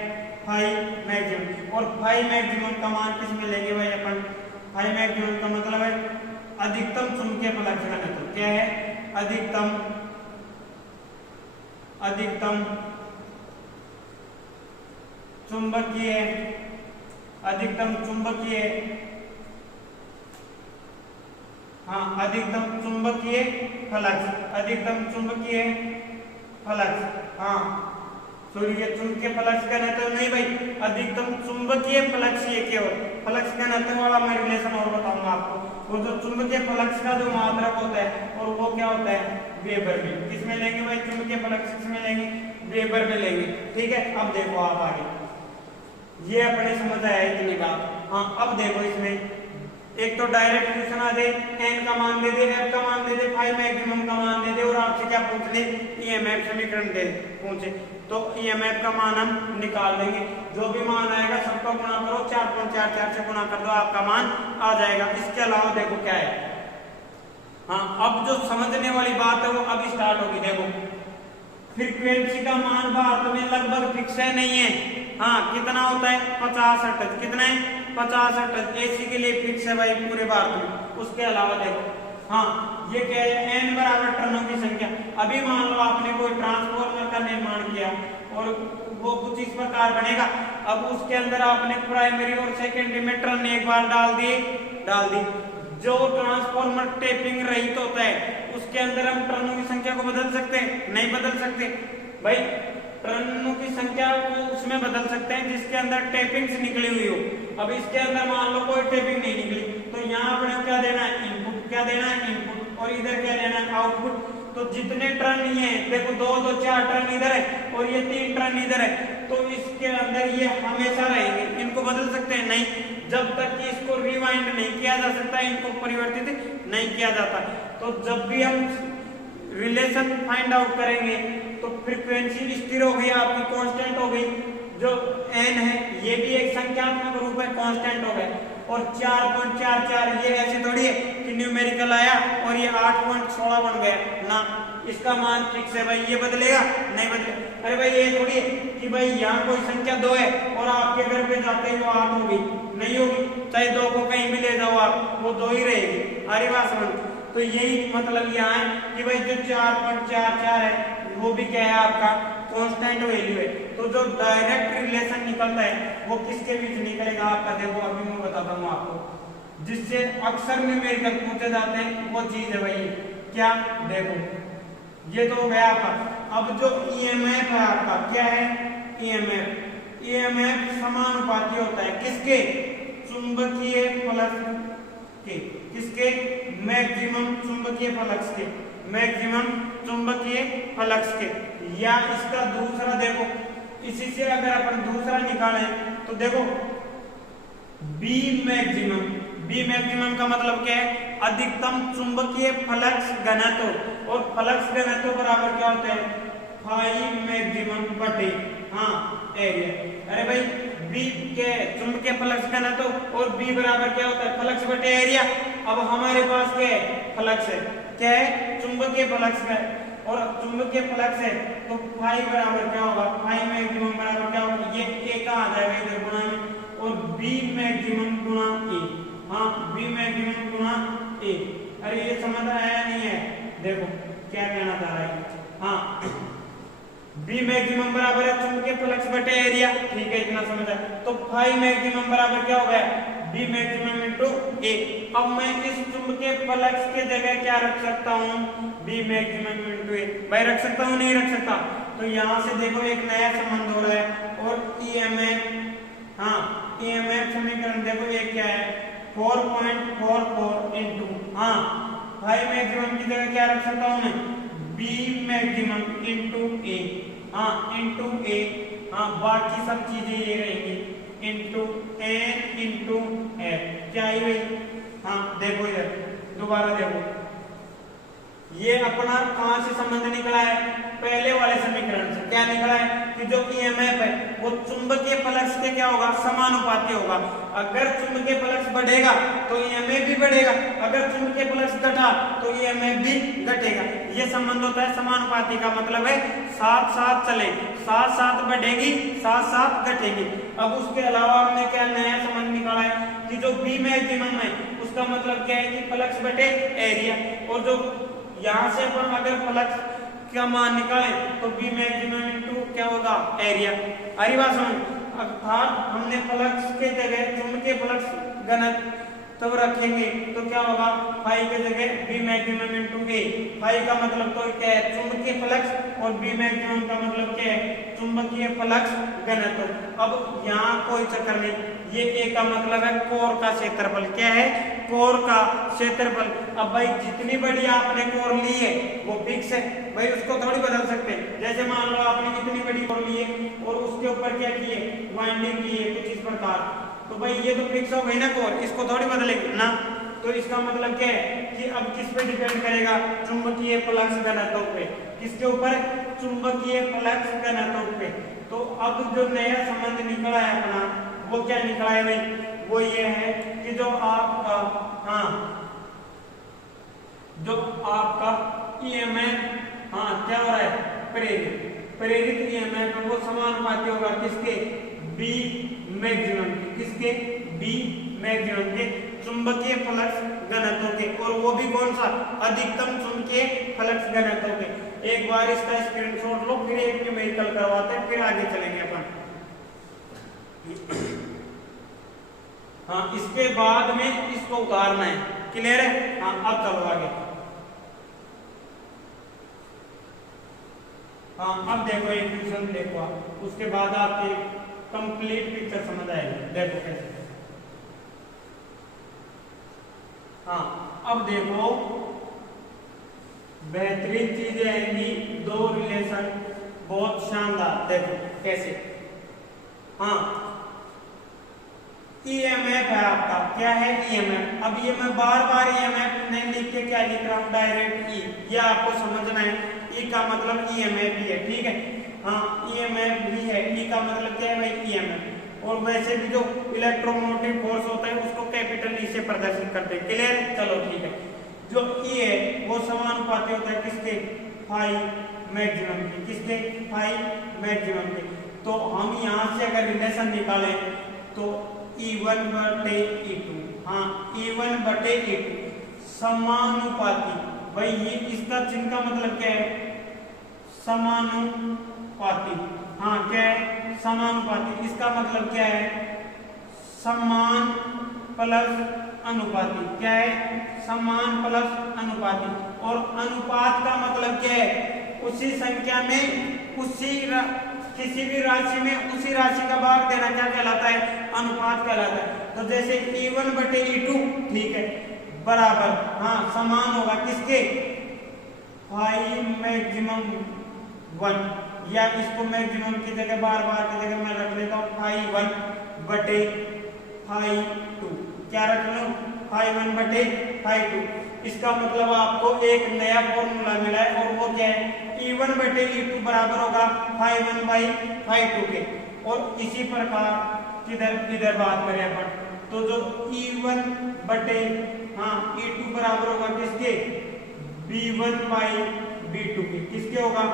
5 मैक्सिमम, और 5 मैक्सिमम का मान किस में लेंगे भाई अपन, 5 मैक्सिमम का मतलब है अधिकतम चुंबकीय फ्लक्स घनत्व, क्या है अधिकतम चुंबकीय, अधिकतम चुंबकीय, हाँ अधिकतम चुंबकीय फ्लक्स, अधिकतम चुंबकीय फ्लक्स, हाँ सॉरी ये चुंबकीय फ्लक्स घनत्व नहीं भाई, अधिकतम चुंबकीय फ्लक्स, ये केवल फ्लक्स घनत्व वाला मैं रिलेशन और बताऊंगा आपको। वो जो चुंबकीय फ्लक्स का जो मात्रक होता है और वो क्या होता है वेबर में, किस में लेंगे भाई, चुंबकीय फ्लक्स किस में लेंगे, वेबर में लेंगे, ठीक है। अब देखो आप आगे, ये अपने समझ आया इतनी बात। हाँ अब देखो इसमें एक तो डायरेक्ट क्वेश्चन आ जाए, n का मान दे दे, f का मान दे दे, 5 मैक्सिमम का मान दे दे, और आपसे क्या पूछ ले, ईएमएफ समीकरण दे पूछे, तो ईएमएफ का मान हम निकाल देंगे। जो भी मान आएगा सबका गुणा करो, 4.44 से गुणा कर दो, आपका मान आ जाएगा। इसके अलावा देखो क्या है, हाँ अब जो समझने वाली बात है वो अब स्टार्ट होगी। देखो फ्रीक्वेंसी का मान भारत में लगभग फिक्स है, नहीं है, हाँ कितना होता है 50 हर्ट्ज, कितना है 50 हर्ट्ज, एसी के लिए फिक्स है भाई पूरे भारत में। उसके अलावा देखो हाँ ये क्या है, n बराबर टर्नों की संख्या। अभी मान लो आपने कोई ट्रांसफॉर्मर का निर्माण किया और वो कुछ इस प्रकार बनेगा, अब उसके अंदर आपने प्राइमरी और सेकेंडरी में टर्न एक बार डाल दी, जो ट्रांसफॉर्मर टेपिंग रहित होता है उसके अंदर हम टर्नों की संख्या को बदल सकते हैं, नहीं बदल सकते भाई। टर्नों की संख्या को उसमें बदल सकते हैं जिसके अंदर टेपिंग्स निकली हुई हो। अब इसके अंदर मान लो कोई टेपिंग नहीं निकली, तो यहाँ अपने क्या देना है इनपुट, क्या देना है इनपुट, और इधर क्या लेना है आउटपुट। तो जितने टर्न ये है देखो 2 4 टर्न इधर है और ये 3 टर्न इधर है, तो इसके अंदर ये हमेशा रहेंगे, इनको बदल सकते हैं नहीं, जब तक कि इसको रिवाइंड नहीं किया जा सकता, इनको परिवर्तित नहीं किया जाता। तो जब भी हम रिलेशन फाइंड आउट करेंगे तो फ्रीक्वेंसी स्थिर हो गई, आपकी कांस्टेंट हो गई, जो n है ये भी एक संख्यात्मक रूप है, कांस्टेंट हो गए, और 4.44 ये ऐसे थोड़ी है कि न्यूमेरिकल आया और ये 8.16 बन गया ना, इसका मान फिक्स है भाई, ये बदलेगा नहीं बदलेगा। अरे भाई ये थोड़ी है कि भाई यहाँ कोई संख्या 2 है और आपके घर पे जाते ही वो 8 होगी, नहीं होगी, चाहे 2 को कहीं भी ले जाओ आप, वो 2 ही रहेगी। अरे बात समझ, तो यही मतलब यहाँ है कि भाई जो 4.44 है वो भी क्या है आपका कांस्टेंट वैल्यू है। तो जो डायरेक्ट रिलेशन निकलता है वो किसके बीच निकलेगा आपका, देखो अभी मैं बताता हूँ आपको, जिससे अक्सर न्यूमेरिकल पूछे जाते हैं वो चीज है भाई, क्या देखो ये तो हो गया आपका। अब जो ईएमएफ है आपका, क्या है ईएमएफ समानुपाती होता है किसके, चुंबकीय फ्लक्स के, किसके मैक्सिमम चुंबकीय फ्लक्स के, मैक्सिमम चुंबकीय फ्लक्स के। या इसका दूसरा देखो, इसी से अगर अपन दूसरा निकालें तो देखो बी मैक्सिमम का मतलब क्या है, अधिकतम चुंबकीय फ्लक्स घनत्व, और फ्लक्स घनत्व बराबर क्या होता है 5 मैक्सिमम बटे हाँ एरिया। अरे भाई बी के चुंबकीय फ्लक्स घनत्व और बी बराबर क्या होता है फ्लक्स बटे एरिया। अब हमारे पास क्या है फ्लक्स है, क्या है चुंबकीय फ्लक्स है, और चुंबकीय फ्लक्स है तो 5 बराबर क्या होगा 5 मैक्सिमम बराबर क्या होगा, ये ए का आ जाएगा इधर गुणा में, और बी मैक्सिमम गुणा ए। हाँ, बी मैक्सिमम गुणा ए। अरे ये समझ आया या नहीं है? देखो क्या कहना चाह रहा है। हाँ, बी मैक्सिमम बराबर है चुंबकीय फ्लक्स बटे एरिया, ठीक है, इतना समझ आया। तो फाई मैक्सिमम बराबर क्या हो गया? बी मैक्सिमम इंटू ए। अब मैं इस चुंबकीय फ्लक्स के जगह क्या रख सकता हूँ? बी मैक्सिमम इंटू ए। भाई रख सकता हूँ नहीं रख सकता? तो यहाँ से देखो एक नया संबंध हो रहा है और ईएमएफ, हाँ ईएमएफ समीकरण देखो ये क्या है? 4.44 इंटू, हाँ फाई मैक्सिमम की जगह क्या रख सकता हूँ मैं? बी मैक्सिमम इंटू ए, हाँ इंटू ए, हाँ बाकी सब चीजें ये रहेंगी इंटू एन इंटू एफ। क्या आई भाई? हाँ देखो इधर दोबारा देखो, ये अपना कहां से संबंध निकला है? पहले वाले समीकरण से। क्या निकला है? कि जो ईएमएफ है वो चुंबकीय फ्लक्स के क्या होगा? समानुपाती होगा। अगर चुंबकीय फ्लक्स बढ़ेगा तो ईएमएफ भी बढ़ेगा, अगर चुंबकीय फ्लक्स घटा तो ईएमएफ भी घटेगा। ये संबंध होता है समानुपाती का, मतलब है साथ साथ चले, साथ साथ बढ़ेगी साथ साथ घटेगी। अब उसके अलावा हमने क्या नया संबंध निकाला है कि जो बी मैक्सिमम है उसका मतलब क्या है? कि फ्लक्स बटे एरिया। और जो यहाँ से अपन अगर फ्लक्स का मान निकाले तो बी मैक्सिमम इंटू क्या होगा? एरिया। अरे बात समझ, अर्थात हमने फ्लक्स के जगह चुंबकीय फ्लक्स घनत्व तब रखेंगे तो क्या होगा? फाई के जगह बी मैक्सिमम इंटू ए। फाई का मतलब तो क्या है? चुंबकीय फ्लक्स, और बी मैक्सिमम का मतलब क्या है? चुंबकीय फ्लक्स घनत्व। अब यहाँ कोई चक्कर नहीं, ये ए का मतलब है कोर का क्षेत्रफल। क्या है? कोर का क्षेत्रफल। अब भाई जितनी बड़ी आपने कोर ली है वो फिक्स है भाई, उसको थोड़ी बदल सकते। जैसे मान लो आपने कितनी बड़ी कोर ली है और उसके ऊपर क्या किए? वाइंडिंग की है कुछ इस प्रकार, तो भाई ये तो फिक्स हो गई ना कोर, इसको थोड़ी बदलेंगे ना। तो इसका मतलब क्या है कि अब किस पे डिपेंड करेगा? चुंबकीय फ्लक्स घनत्व पे। किसके ऊपर? चुंबकीय फ्लक्स घनत्व पे। तो अब जो नया संबंध निकला है अपना, वो क्या निकला है भाई? वो ये है कि जो आपका, हाँ जो आपका ईएमएफ, हाँ क्या हो रहा है? प्रेरित ईएमएफ वो समानुपाती होगा किसके? बी मैक्सिमम के। किसके? बी मैक्सिमम के चुंबकीय फ्लक्स घनत्व के। और वो भी कौन सा? अधिकतम चुंबकीय फ्लक्स घनत्व के। एक बार इसका स्क्रीनशॉट लो, फिर एक न्यूमेरिकल करवाते हैं, फिर आगे चलेंगे अपन। हाँ इसके बाद में इसको उतारना है। क्लियर है? हाँ अब चलो आगे। हाँ अब देखो एक क्वेश्चन देखो आप, उसके बाद आपकी कंप्लीट पिक्चर समझ आएगी। देखो कैसे। हाँ अब देखो बेहतरीन चीजें आएंगी, दो रिलेशन बहुत शानदार। देखो कैसे। हाँ ईएमएफ है आपका। क्या है? ईएमएफ। अब ये मैं बार बार ईएमएफ नहीं लिख के क्या लिख रहा हूँ? डायरेक्ट ई। ये आपको समझना है, ई का मतलब ईएमएफ ही है, ठीक है। हाँ ईएमएफ भी है, ई का मतलब क्या है भाई? ईएमएफ। और वैसे भी जो इलेक्ट्रोमोटिव फोर्स होता है उसको कैपिटल ई से प्रदर्शित करते हैं। क्लियर? चलो ठीक है। जो ई है वो समानुपाती होता है किसके? फाई मैक्सिमम के। किसके? फाई मैक्सिमम के। तो हम यहाँ से अगर रिलेशन निकालें तो E1 बटे E2, हाँ E1 बटे E2 समानुपाती। भाई ये इसका चिन्ह का मतलब क्या है? समानुपाती। हाँ क्या है? समानुपाती। इसका मतलब क्या है? समान प्लस अनुपाती। क्या है? समान प्लस अनुपाती। और अनुपात का मतलब क्या है? उसी संख्या में उसी किसी भी राशि में उसी राशि का भाग देना क्या कहलाता है? अनुपात कहलाता है। तो जैसे E1 बटे E2, ठीक है, बराबर, हाँ समान होगा किसके? फाई मैक्सिमम 1, या इसको मैक्सिमम की जगह बार बार की जगह मैं रख लेता हूँ फाई 1 बटे फाई 2। क्या रख लो? फाई 1 बटे फाई 2। इसका मतलब आपको एक नया फॉर्मूला मिला है और वो क्या है? E1 बटे E2 बराबर होगा फाई 1 बाई फाई 2 के। और इसी प्रकार किधर बात करें अपन, तो जो E1 बटे, हाँ E2 बराबर होगा किसके? B1 बाई B2 के। किसके होगा?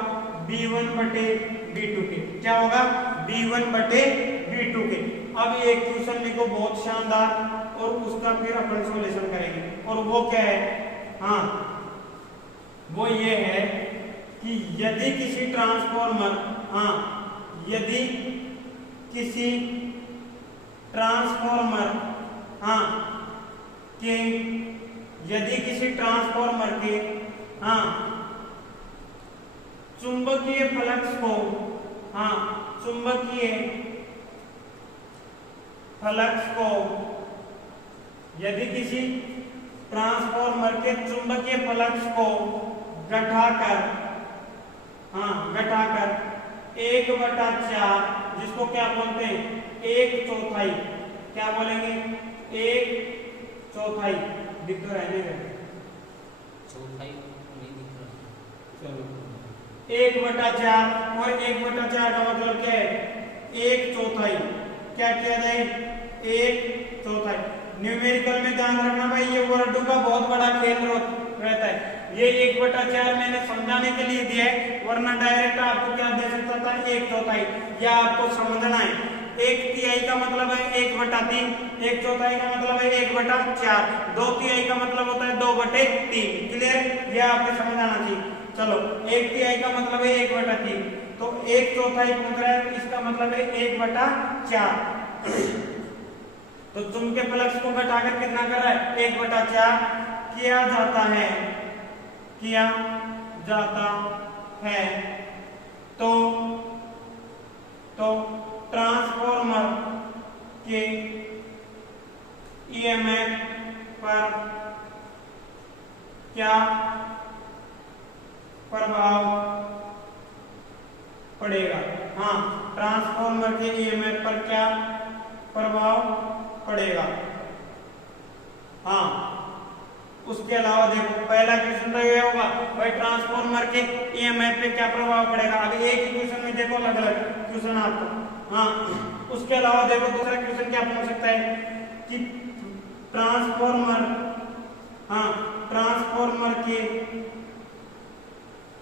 B1 बटे B2 के। क्या होगा? B1 बटे B2 के। अब एक क्वेश्चन लिखो बहुत शानदार और उसका फिर अपन सॉल्यूशन करेंगे। और वो क्या है, हाँ वो ये है कि यदि किसी ट्रांसफॉर्मर, हाँ यदि किसी ट्रांसफॉर्मर, हाँ के यदि किसी ट्रांसफॉर्मर के, हाँ चुंबकीय फ्लक्स को, हाँ चुंबकीय फ्लक्स को, यदि किसी ट्रांसफॉर्मर के चुंबकीय फ्लक्स को घटाकर, हाँ घटाकर 1/4, जिसको क्या बोलते हैं 1/4, क्या बोलेंगे 1/4, दिख तो रहने दे, चौथाई नहीं दिख रहा। चलो 1/4 और 1/4 का मतलब क्या है 1/4, क्या किया जाए 1/4। न्यूमेरिकल में ध्यान रखना भाई, ये वर्डों का बहुत बड़ा खेल रहता है। ये 1/4 मैंने समझाने के लिए दिया है, वरना डायरेक्ट आपको क्या दे सकता था 1/4, या आपको समझना है 1/3 का मतलब है 1/3, 1/4 का मतलब है 1/4, 2/3 का मतलब होता है 2/3। क्लियर, यह आपको समझ आना चाहिए। चलो 1/3 का मतलब है 1/3, तो 1/4 पूछ रहा है, इसका मतलब है 1/4। तो चुंबकीय फ्लक्स को घटाकर कितना कर रहा है 1/4 किया जाता है, किया जाता है। तो ट्रांसफॉर्मर के ईएमएफ पर क्या प्रभाव पड़ेगा, हाँ ट्रांसफॉर्मर के ईएमएफ पर क्या प्रभाव पड़ेगा। हाँ उसके अलावा देखो पहला क्वेश्चन तो ये होगा भाई ट्रांसफॉर्मर के ईएमएफ पे क्या प्रभाव पड़ेगा। अभी एक ही क्वेश्चन में देखो अलग अलग क्वेश्चन आपको, हाँ उसके अलावा देखो दूसरा क्वेश्चन क्या पूछ सकता है कि ट्रांसफॉर्मर, हाँ ट्रांसफॉर्मर के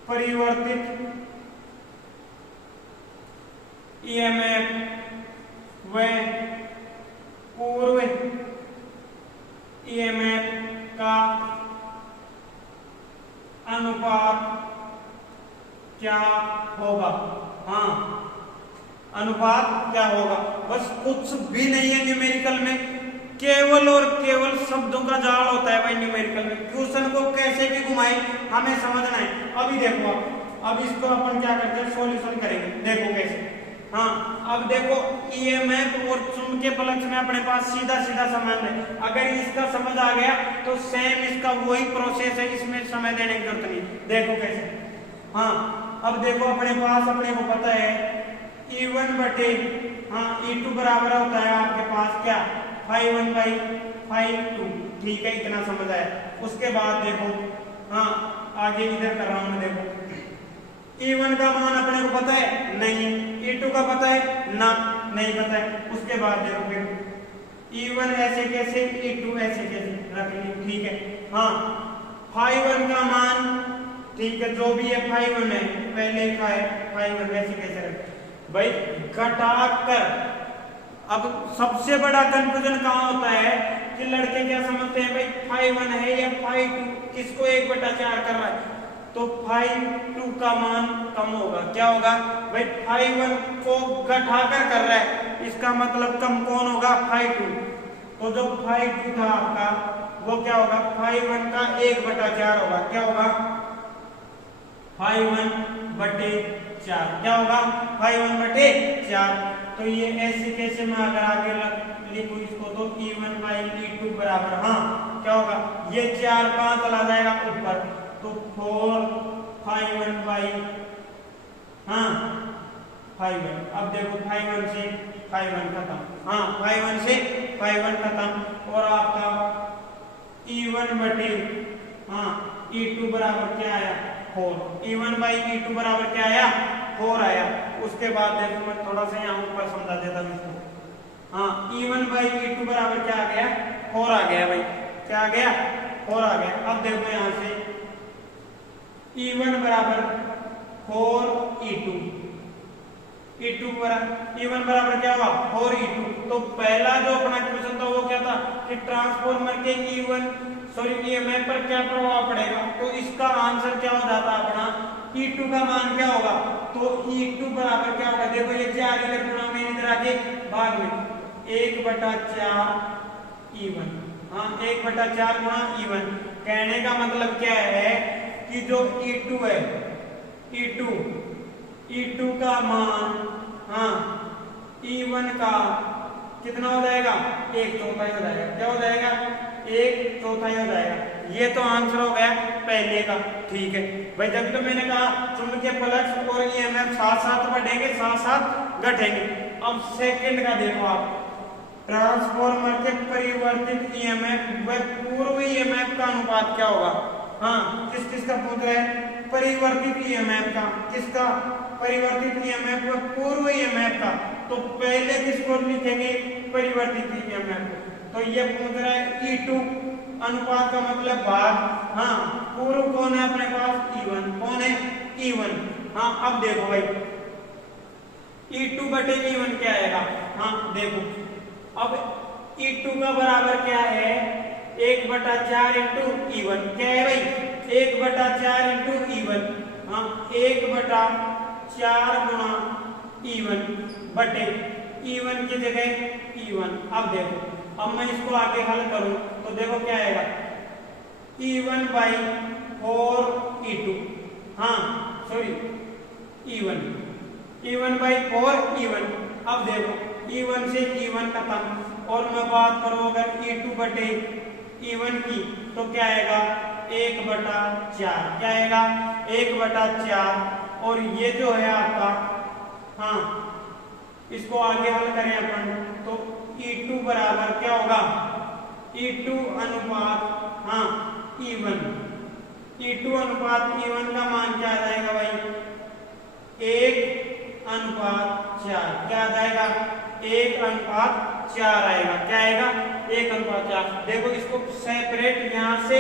परिवर्तित ईएमएफ व पूर्व ईएमएफ का अनुपात क्या होगा। हाँ अनुपात क्या होगा, बस कुछ भी नहीं है न्यूमेरिकल में, केवल और केवल शब्दों का जाल होता है भाई न्यूमेरिकल में। क्वेश्चन को कैसे भी घुमाए हमें समझना है। अभी देखो अब इसको अपन क्या करते हैं सॉल्यूशन करेंगे, देखो कैसे। हाँ अब देखो ईएमएफ और चुंबकीय फ्लक्स में अपने पास सीधा सीधा संबंध है। अगर इसका समझ आ गया तो सेम इसका वही प्रोसेस है, इसमें समय देने की जरूरत नहीं। देखो कैसे, हाँ अब देखो अपने पास अपने को पता है E1 बटे, हाँ E2 बराबर होता है आपके पास क्या ∅1/∅2, ठीक है इतना समझ आया। उसके बाद देखो, हाँ आगे इधर कर रहा हूं मैं, देखो E1 का मान अपने को पता है नहीं, E2 का पता है ना, नहीं पता है। उसके बाद देखो फिर E1 ऐसे कैसे E2 ऐसे कैसे रख ली, ठीक है। हाँ ∅1 का मान, ठीक है जो भी है ∅1 है पहले का है ∅1 वैसे कैसे रख भाई घटाकर। अब सबसे बड़ा कंफ्यूजन कहाँ होता है कि लड़के क्या समझते हैं भाई ∅1 है या ∅2, किसको 1/4 कर रहा है, तो ∅2 का मान कम होगा। क्या होगा भाई ∅1 को घटाकर कर रहा है, इसका मतलब कम कौन होगा ∅2। तो जो ∅2 था आपका वो क्या होगा ∅1 का 1/4 होगा। क्या होगा ∅1/4, क्या होगा ∅1/4। तो ये ऐसे कैसे मैं अगर आगे लिखूं इसको तो E1/E2 बराबर, हाँ क्या होगा ये 4 कहां चला जाएगा ऊपर, तो 4 ∅1 ∅1। अब देखो ∅1 से ∅1 खत्म, हाँ ∅1 से ∅1 खत्म। और आपका E1/, हाँ E2 बराबर क्या आया 4, E1/E2 बराबर क्या आया 4 आया। उसके बाद देखो मैं थोड़ा सा यहाँ ऊपर समझा देता हूँ इसको। हाँ E1/E2 बराबर क्या आ गया 4 आ गया भाई, क्या आ गया 4 आ गया। अब देखो यहाँ से E1 बराबर 4 E2, E2 बराबर E1 बराबर क्या होगा 4E2। तो पहला जो अपना क्वेश्चन था वो क्या था कि ट्रांसफॉर्मर के EMF पर क्या प्रभाव पड़ेगा, तो इसका आंसर क्या हो जाता अपना E2 का मान क्या होगा, तो E2 बराबर क्या होगा, देखो ये 4 इधर गुणा में इधर आके भाग में 1/4 E1, हाँ 1/4 गुणा E1। कहने का मतलब क्या है कि जो E2 है E2 का मान हाँ E1 का कितना हो जाएगा 1/4 हो जाएगा। क्या हो जाएगा 1/4 हो जाएगा। ये तो आंसर हो गया पहले का। ठीक है भाई, जब तो मैंने कहा चुंबकीय फ्लक्स और EMF साथ साथ बढ़ेंगे साथ साथ घटेंगे। अब सेकंड का देखो आप, ट्रांसफॉर्मर के परिवर्तित EMF व पूर्व EMF का अनुपात क्या होगा। हाँ किस का पूछ रहा है, परिवर्तित EMF का, किसका परिवर्तित EMF व पूर्व EMF का। तो पहले किसको लिखेंगे परिवर्तित EMF को, तो ये पूछ रहा है E2 अनुपात का मतलब भाग, हाँ पूर्व कौन है अपने पास E1, कौन है E1। हाँ अब देखो भाई E2/E1 क्या आएगा, हाँ देखो अब E2 का बराबर क्या है 1/4 इंटू E1, क्या है भाई 1/4 इंटू E1, हाँ 1/4 गुणा E1 बटे E1 की जगह E1। अब देखो अब मैं इसको आगे हल करूं तो देखो क्या आएगा E1/4 E2, हाँ सॉरी E1/4 E1। अब देखो E1 से E1 खत्म और मैं बात करूं अगर E2/E1 की तो क्या आएगा 1/4, क्या आएगा 1/4। और ये जो है आपका, हाँ इसको आगे हल करें अपन तो E2 बराबर क्या होगा E2 अनुपात हाँ E1 का मान क्या आ जाएगा भाई 1/4, क्या आ जाएगा 1/4 आएगा, क्या आएगा 1/4। देखो इसको सेपरेट यहाँ से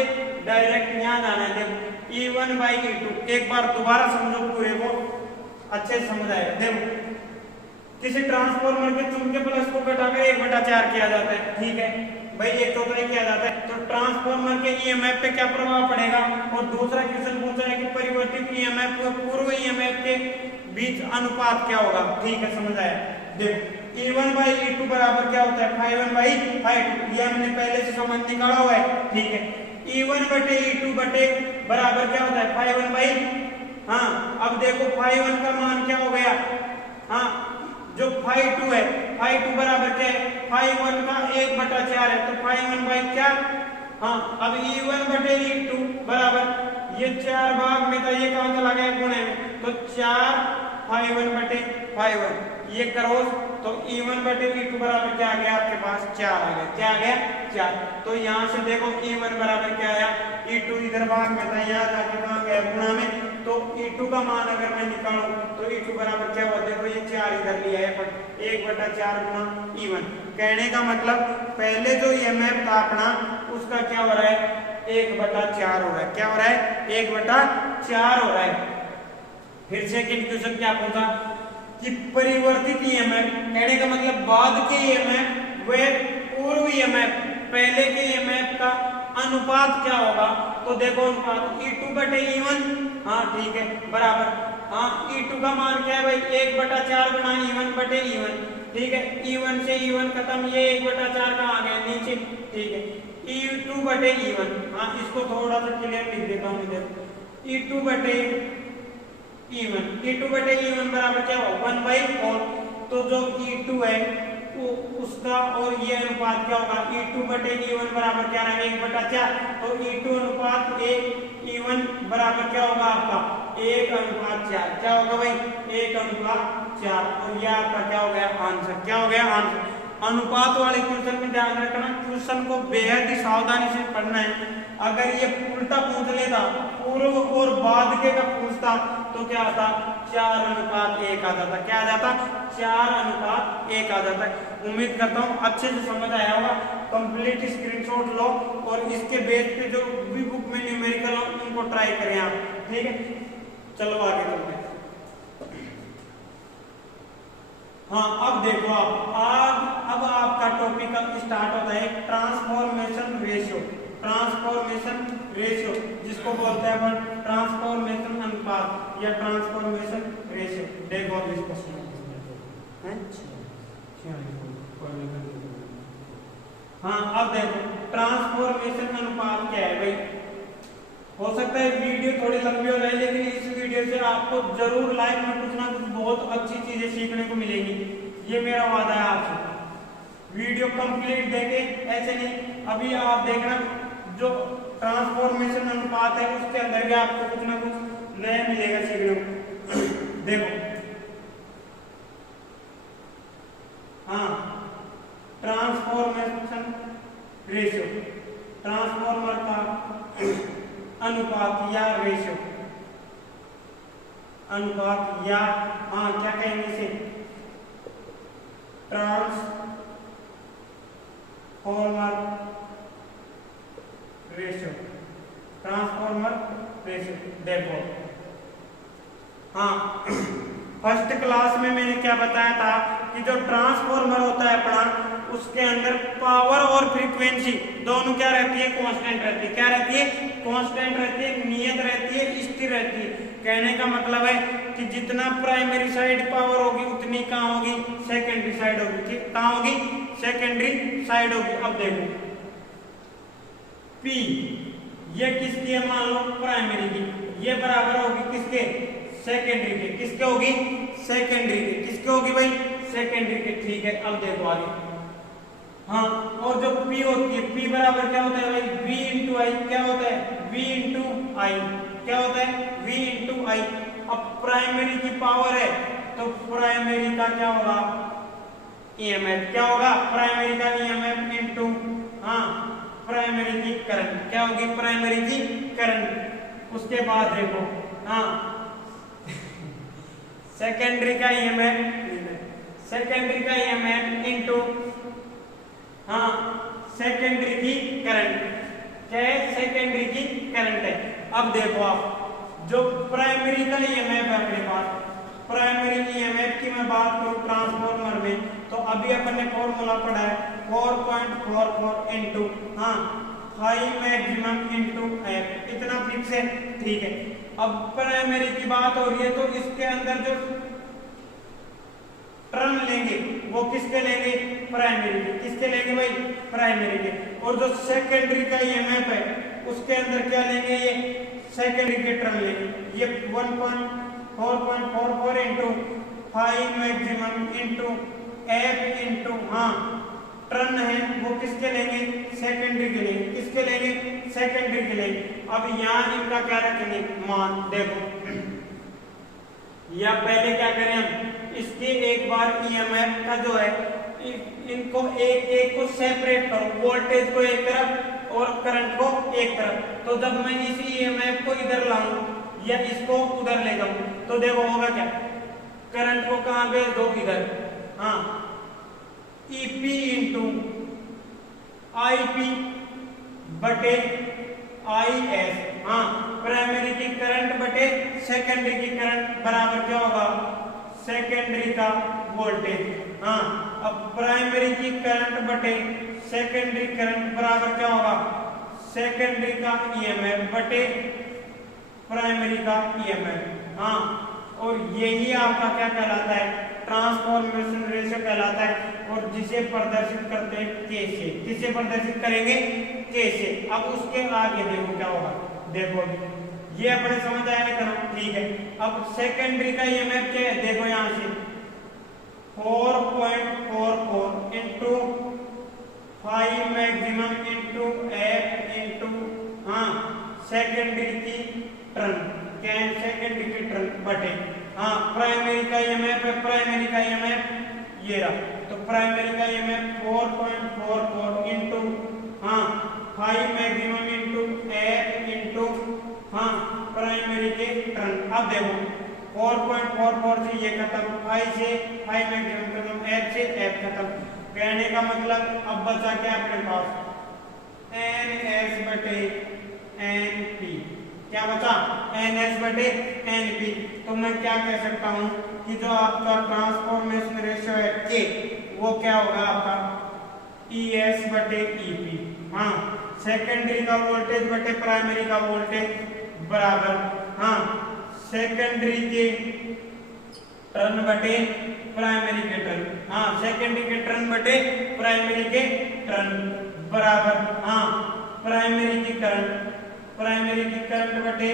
डायरेक्ट यहाँ जाना है। देखो E1/E2 एक बार दोबारा समझो, पूरे को अच्छे से समझ आएगा। देखो किसी ट्रांसफॉर्मर के चुंबकीय फ्लक्स को घटाकर 1/4 किया जाता है, ठीक है भाई 1/4 किया जाता है, तो ट्रांसफॉर्मर के EMF पे क्या प्रभाव पड़ेगा। और दूसरा क्वेश्चन पूछा है कि परिवर्तित EMF व पूर्व EMF के बीच अनुपात क्या होगा। ठीक है समझ आया। देखो E1/E2 बराबर क्या होता है 5/2, ये हमने पहले से समझ निकाला हुआ है, ठीक है। E1/E2 बराबर क्या होता है 5/1, हाँ अब देखो 5/1 का मान क्या हो गया, हाँ जो 5/2 है 5/2 बराबर क्या है 5/1 का 1/4 है, तो 5/1/4, हाँ अब E1/E2 बराबर ये 4 भाग में था, ये कहां चला गया गुणे में, तो 4 5/1 ये क्रॉस, तो E1/E2 बराबर क्या आ गया आपके पास 4 आ गया, क्या आ गया 4। तो यहाँ से देखो E1 बराबर क्या आया, E2 इधर भाग में था, यहाँ जाके कहाँ गया गुणा में, तो E2 का मान अगर मैं निकालूं तो E2 बराबर क्या हुआ, देखो ये 4 इधर लिया है, 1/4 गुणा E1। कहने का मतलब पहले जो EMF था अपना उसका क्या हो रहा है 1/4 हो रहा है, क्या हो रहा है 1/4 हो रहा है। फिर सेकंड क्वेश्चन क्या पूछा कि परिवर्तित EMF, कहने का मतलब बाद के EMF व पूर्व EMF पहले के EMF का अनुपात क्या होगा। तो देखो अनुपात E2/E1, हाँ ठीक है बराबर, हाँ E2 का मान क्या है भाई 1/4 गुणा E1/E1, ठीक है। E1 से E1 खत्म, ये 1/4 का आ गया नीचे, ठीक है। E2/E1, हाँ इसको थोड़ा सा क्लियर लिख देता हूँ इधर, E2/E1 बराबर क्या होगा 1/4। तो जो E2 है वो उसका और ये अनुपात क्या होगा E2/E1 बराबर क्या रहेगा 1/4, तो E2 अनुपात 1 बराबर क्या होगा आपका 1/4, क्या होगा भाई 1/4। और ये आपका क्या हो गया आंसर, क्या हो गया आंसर। अनुपात वाले क्वेश्चन में ध्यान रखना, क्वेश्चन को बेहद ही सावधानी से पढ़ना है। अगर ये उल्टा पूछ लेता पूर्व और बाद के का पूछता तो क्या आता 4:1 आ जाता, क्या आ जाता 4:1 आ जाता। उम्मीद करता हूँ अच्छे से समझ आया होगा। कंप्लीट स्क्रीनशॉट लो और इसके बेस पे जो भी बुक में न्यूमेरिकल हो उनको ट्राई करें आप, ठीक है। चलो आगे चलते हैं। हाँ अब देखो अब आपका टॉपिक अब स्टार्ट होता है ट्रांसफॉर्मेशन रेशियो। ट्रांसफॉर्मेशन रेशियो जिसको बोलते हैं अपन ट्रांसफॉर्मेशन अनुपात या ट्रांसफॉर्मेशन रेशियो। देखो अब इसको हाँ अब देखो ट्रांसफॉर्मेशन अनुपात क्या है भाई। हो सकता है वीडियो थोड़ी लंबी हो जाए, लेकिन इस वीडियो से आपको जरूर लाइफ में कुछ ना कुछ बहुत अच्छी चीजें सीखने को मिलेंगी, ये मेरा वादा है आपसे। वीडियो कंप्लीट देखे ऐसे नहीं, अभी आप देखना जो ट्रांसफॉर्मेशन अनुपात है उसके अंदर भी आपको कुछ ना कुछ नया मिलेगा सीखने को। देखो हाँ ट्रांसफॉर्मेशन रेशियो, ट्रांसफॉर्मर का अनुपात या रेशियो, अनुपात या हाँ क्या कहेंगे इसे, ट्रांसफॉर्मर रेशियो, ट्रांसफॉर्मर रेशियो। देखो हाँ फर्स्ट क्लास में मैंने क्या बताया था कि जो ट्रांसफॉर्मर होता है अपना उसके अंदर पावर और फ्रीक्वेंसी दोनों क्या रहती है, कांस्टेंट रहती है। क्या रहती है, कांस्टेंट रहती है, नियत रहती है, स्थिर रहती है। कहने का मतलब है कि जितना प्राइमरी साइड पावर होगी उतनी कहाँ होगी, सेकेंडरी साइड होगी। कहाँ होगी, सेकेंडरी साइड होगी। अब देखो P ये किसकी है, मान लो प्राइमरी की, ये बराबर होगी किसके, सेकेंडरी के। किसके होगी, सेकेंडरी के। किसके होगी भाई, सेकेंडरी के। ठीक है अब देखो आगे हाँ और जो P होती है, P बराबर क्या होता है भाई, V इंटू आई। क्या होता है, V इंटू आई। क्या होता है, V इंटू आई। अब प्राइमरी की पावर है तो प्राइमरी का क्या होगा, EMF। क्या होगा, प्राइमरी का EMF इंटू हाँ प्राइमरी की करंट। क्या होगी, प्राइमरी की करंट। उसके बाद देखो हाँ सेकेंडरी का EMF, सेकेंडरी का EMF इंटू हाँ सेकेंडरी की करंट। क्या है, सेकेंडरी की करंट है। अब देखो आप जो प्राइमरी का EMF है अपने पास, प्राइमरी EMF की मैं बात करूं ट्रांसफॉर्मर में तो अभी अपन ने फॉर्मूला पढ़ा है 4.44 इंटू हाँ हाई मैक्सिमम इंटू एफ। इतना फिक्स है, ठीक है। अब प्राइमरी की बात हो रही है तो इसके अंदर जो टर्न लेंगे वो किसके लेंगे, प्राइमरी के। किसके लेंगे भाई, प्राइमरी के। और जो सेकेंडरी का EMF है उसके अंदर क्या लेंगे, ये सेकेंडरी के टर्न लेंगे। ये 4.44 into high maximum into F into हाँ टर्न है वो किसके लेंगे, सेकेंडरी के लेंगे। किसके लेंगे, सेकेंडरी के लेंगे। अब यहाँ इनका क्या रखेंगे, मान। देखो या पहले क्या करें हम, इसके एक बार EMF का जो है इनको एक एक को सेपरेट करो, वोल्टेज को एक तरफ और करंट को एक तरफ। तो जब मैं इस EMF को इधर लाऊं या इसको उधर ले जाऊं तो देखो होगा क्या, करंट को कहां भेज दो, इधर। हाँ EP इंटू IP बटे IS। हाँ प्राइमरी की करंट बटे सेकेंडरी की करंट बराबर क्या होगा, सेकेंडरी का वोल्टेज। हाँ अब प्राइमरी की करंट बटे सेकेंडरी करंट बराबर क्या होगा, सेकेंडरी का EMF बटे प्राइमरी का EMF। हाँ और यही आपका क्या कहलाता है, ट्रांसफॉर्मेशन रेशियो कहलाता है। और जिसे प्रदर्शित करते हैं K से। किसे प्रदर्शित करेंगे, K से। अब उसके आगे देखो क्या होगा, देखो ये अपने समझ आया ना, ठीक है। अब सेकेंडरी का EMF क्या है, देखो यहाँ से 4.44 into 5 maximum into F into हाँ सेकेंडरी की टर्न। क्या है, सेकेंडरी की टर्न बटे हाँ प्राइमरी का EMF है, प्राइमरी का EMF ये रहा। तो प्राइमरी का EMF 4.44 इंटू हाँ 5 मैक्सिमम इंटू एफ इंटू हाँ प्राइमरी के टर्न। अब देखो 4.44 से ये खत्म, 5 से 5 मैक्सिमम खत्म, एफ से एफ खत्म। कहने का मतलब अब बचा क्या अपने पास, NS बटे NP। क्या बचा, NS बटे NP। तो मैं क्या कह सकता हूँ कि जो आपका ट्रांसफॉर्मेशन रेशियो है के, वो क्या होगा आपका ES बटे EP। हाँ, सेकेंडरी का वोल्टेज बटे प्राइमरी का वोल्टेज बराबर, हाँ, सेकेंडरी के टर्न बटे प्राइमरी के टर्न, हाँ, सेकेंडरी के टर्न बटे प्राइमरी के टर्न बराबर, हाँ, प्राइमरी की करंट बटे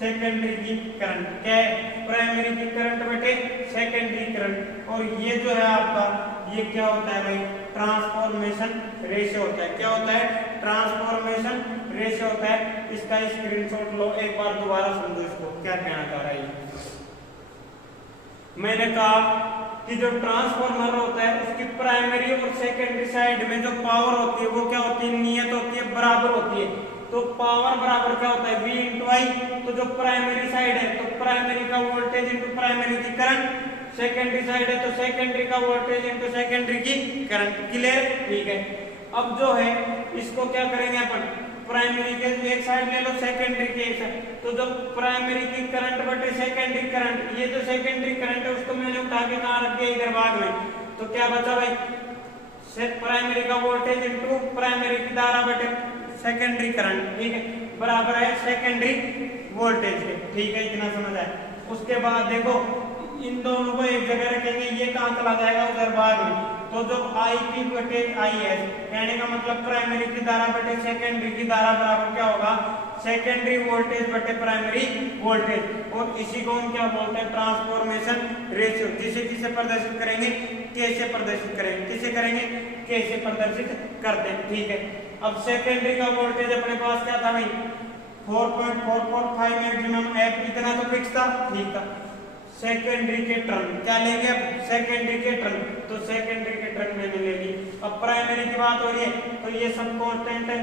सेकेंडरी की करंट, क्या है, प्राइमरी की करंट बटे सेकेंडरी करंट। और ये जो है आपका, ये क्या होता है भाई, ट्रांसफॉर्मेशन रेशियो होता है। क्या होता है, ट्रांसफॉर्मेशन रेशियो होता है। इसका स्क्रीनशॉट लो, एक बार दोबारा समझो इसको क्या कहना चाह रहा है। मैंने कहा कि जो ट्रांसफॉर्मर होता है उसकी प्राइमरी और सेकेंडरी साइड में जो पावर होती है वो क्या होती है, नियत होती है, बराबर होती है। तो पावर बराबर क्या होता है, V इंटू आई। तो जो प्राइमरी साइड है तो प्राइमरी का वोल्टेज इंटू प्राइमरी की करंट, सेकेंडरी साइड है तो सेकेंडरी का वोल्टेज इंटू सेकेंडरी की करंट। क्लियर, ठीक है। अब जो है इसको क्या करेंगे अपन, प्राइमरी के एक साइड ले लो, सेकेंडरी के एक साइड, तो जो प्राइमरी की करंट बटे सेकेंडरी करंट, ये जो सेकेंडरी करंट है उसको मैंने उठा के कहां रख दिया, इधर भाग में। तो क्या बचा भाई, प्राइमरी का वोल्टेज इंटू प्राइमरी की धारा बटे सेकेंडरी करंट, ठीक है, बराबर है सेकेंडरी वोल्टेज के। ठीक है, इतना समझ आया। उसके बाद देखो इन दोनों को एक जगह रखेंगे, ये कहां चला जाएगा, उधर भाग में। तो जो IP बटे IS, कहने का मतलब प्राइमरी की धारा बटे सेकेंडरी की धारा बराबर क्या होगा, सेकेंडरी वोल्टेज बटे प्राइमरी वोल्टेज। और इसी को हम क्या बोलते हैं, ट्रांसफॉर्मेशन रेशियो। जिसे किसे प्रदर्शित करेंगे, K से प्रदर्शित करेंगे। किसे करेंगे, K से प्रदर्शित करते हैं। ठीक है, अब सेकेंडरी का वोल्टेज अपने पास क्या था भाई, 4.445 मैक्सिमम, F इतना तो फिक्स था, ठीक था। सेकेंडरी के टर्न क्या लेंगे, अब सेकेंडरी के टर्न, तो सेकेंडरी के टर्न मैंने ले ली। अब प्राइमरी की बात हो रही है तो ये सब कांस्टेंट है,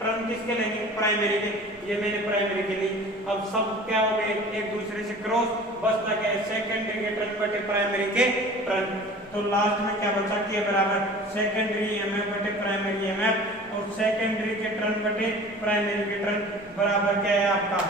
टर्न किसके लेंगे, प्राइमरी के, ये मैंने प्राइमरी के ली। अब सब क्या हो गए, एक दूसरे से क्रॉस, बचता क्या है, सेकेंडरी के टर्न बटे प्राइमरी के टर्न। तो लास्ट में क्या बचा, के बराबर सेकेंडरी EMF बटे प्राइमरी EMF, और सेकेंडरी के टर्न बटे प्राइमरी के टर्न बराबर क्या है आपका,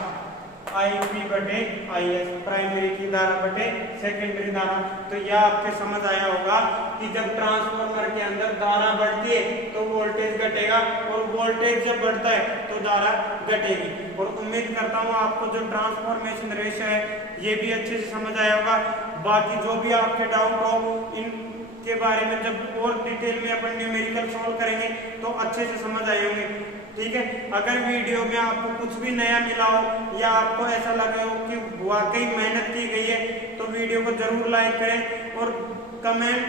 IP बटे IS, प्राइमरी की धारा बटे सेकेंडरी धारा। तो यह आपके समझ आया होगा कि जब ट्रांसफार्मर के अंदर धारा बढ़ती है तो वोल्टेज घटेगा, और वोल्टेज जब बढ़ता है तो धारा घटेगी। और उम्मीद करता हूँ आपको जो ट्रांसफॉर्मेशन रेशियो है ये भी अच्छे से समझ आया होगा। बाकी जो भी आपके डाउट हो इन के बारे में जब और डिटेल में अपन न्यूमेरिकल सॉल्व करेंगे तो अच्छे से समझ आए होंगे। ठीक है, अगर वीडियो में आपको कुछ भी नया मिला हो या आपको ऐसा लगे हो कि वाकई मेहनत की गई है तो वीडियो को जरूर लाइक करें और कमेंट,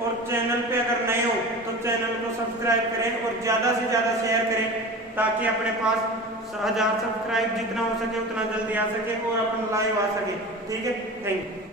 और चैनल पे अगर नए हो तो चैनल को सब्सक्राइब करें और ज़्यादा से ज़्यादा शेयर करें ताकि अपने पास 1000 सब्सक्राइब जितना हो सके उतना जल्दी आ सके और अपन लाइव आ सके। ठीक है, थैंक यू।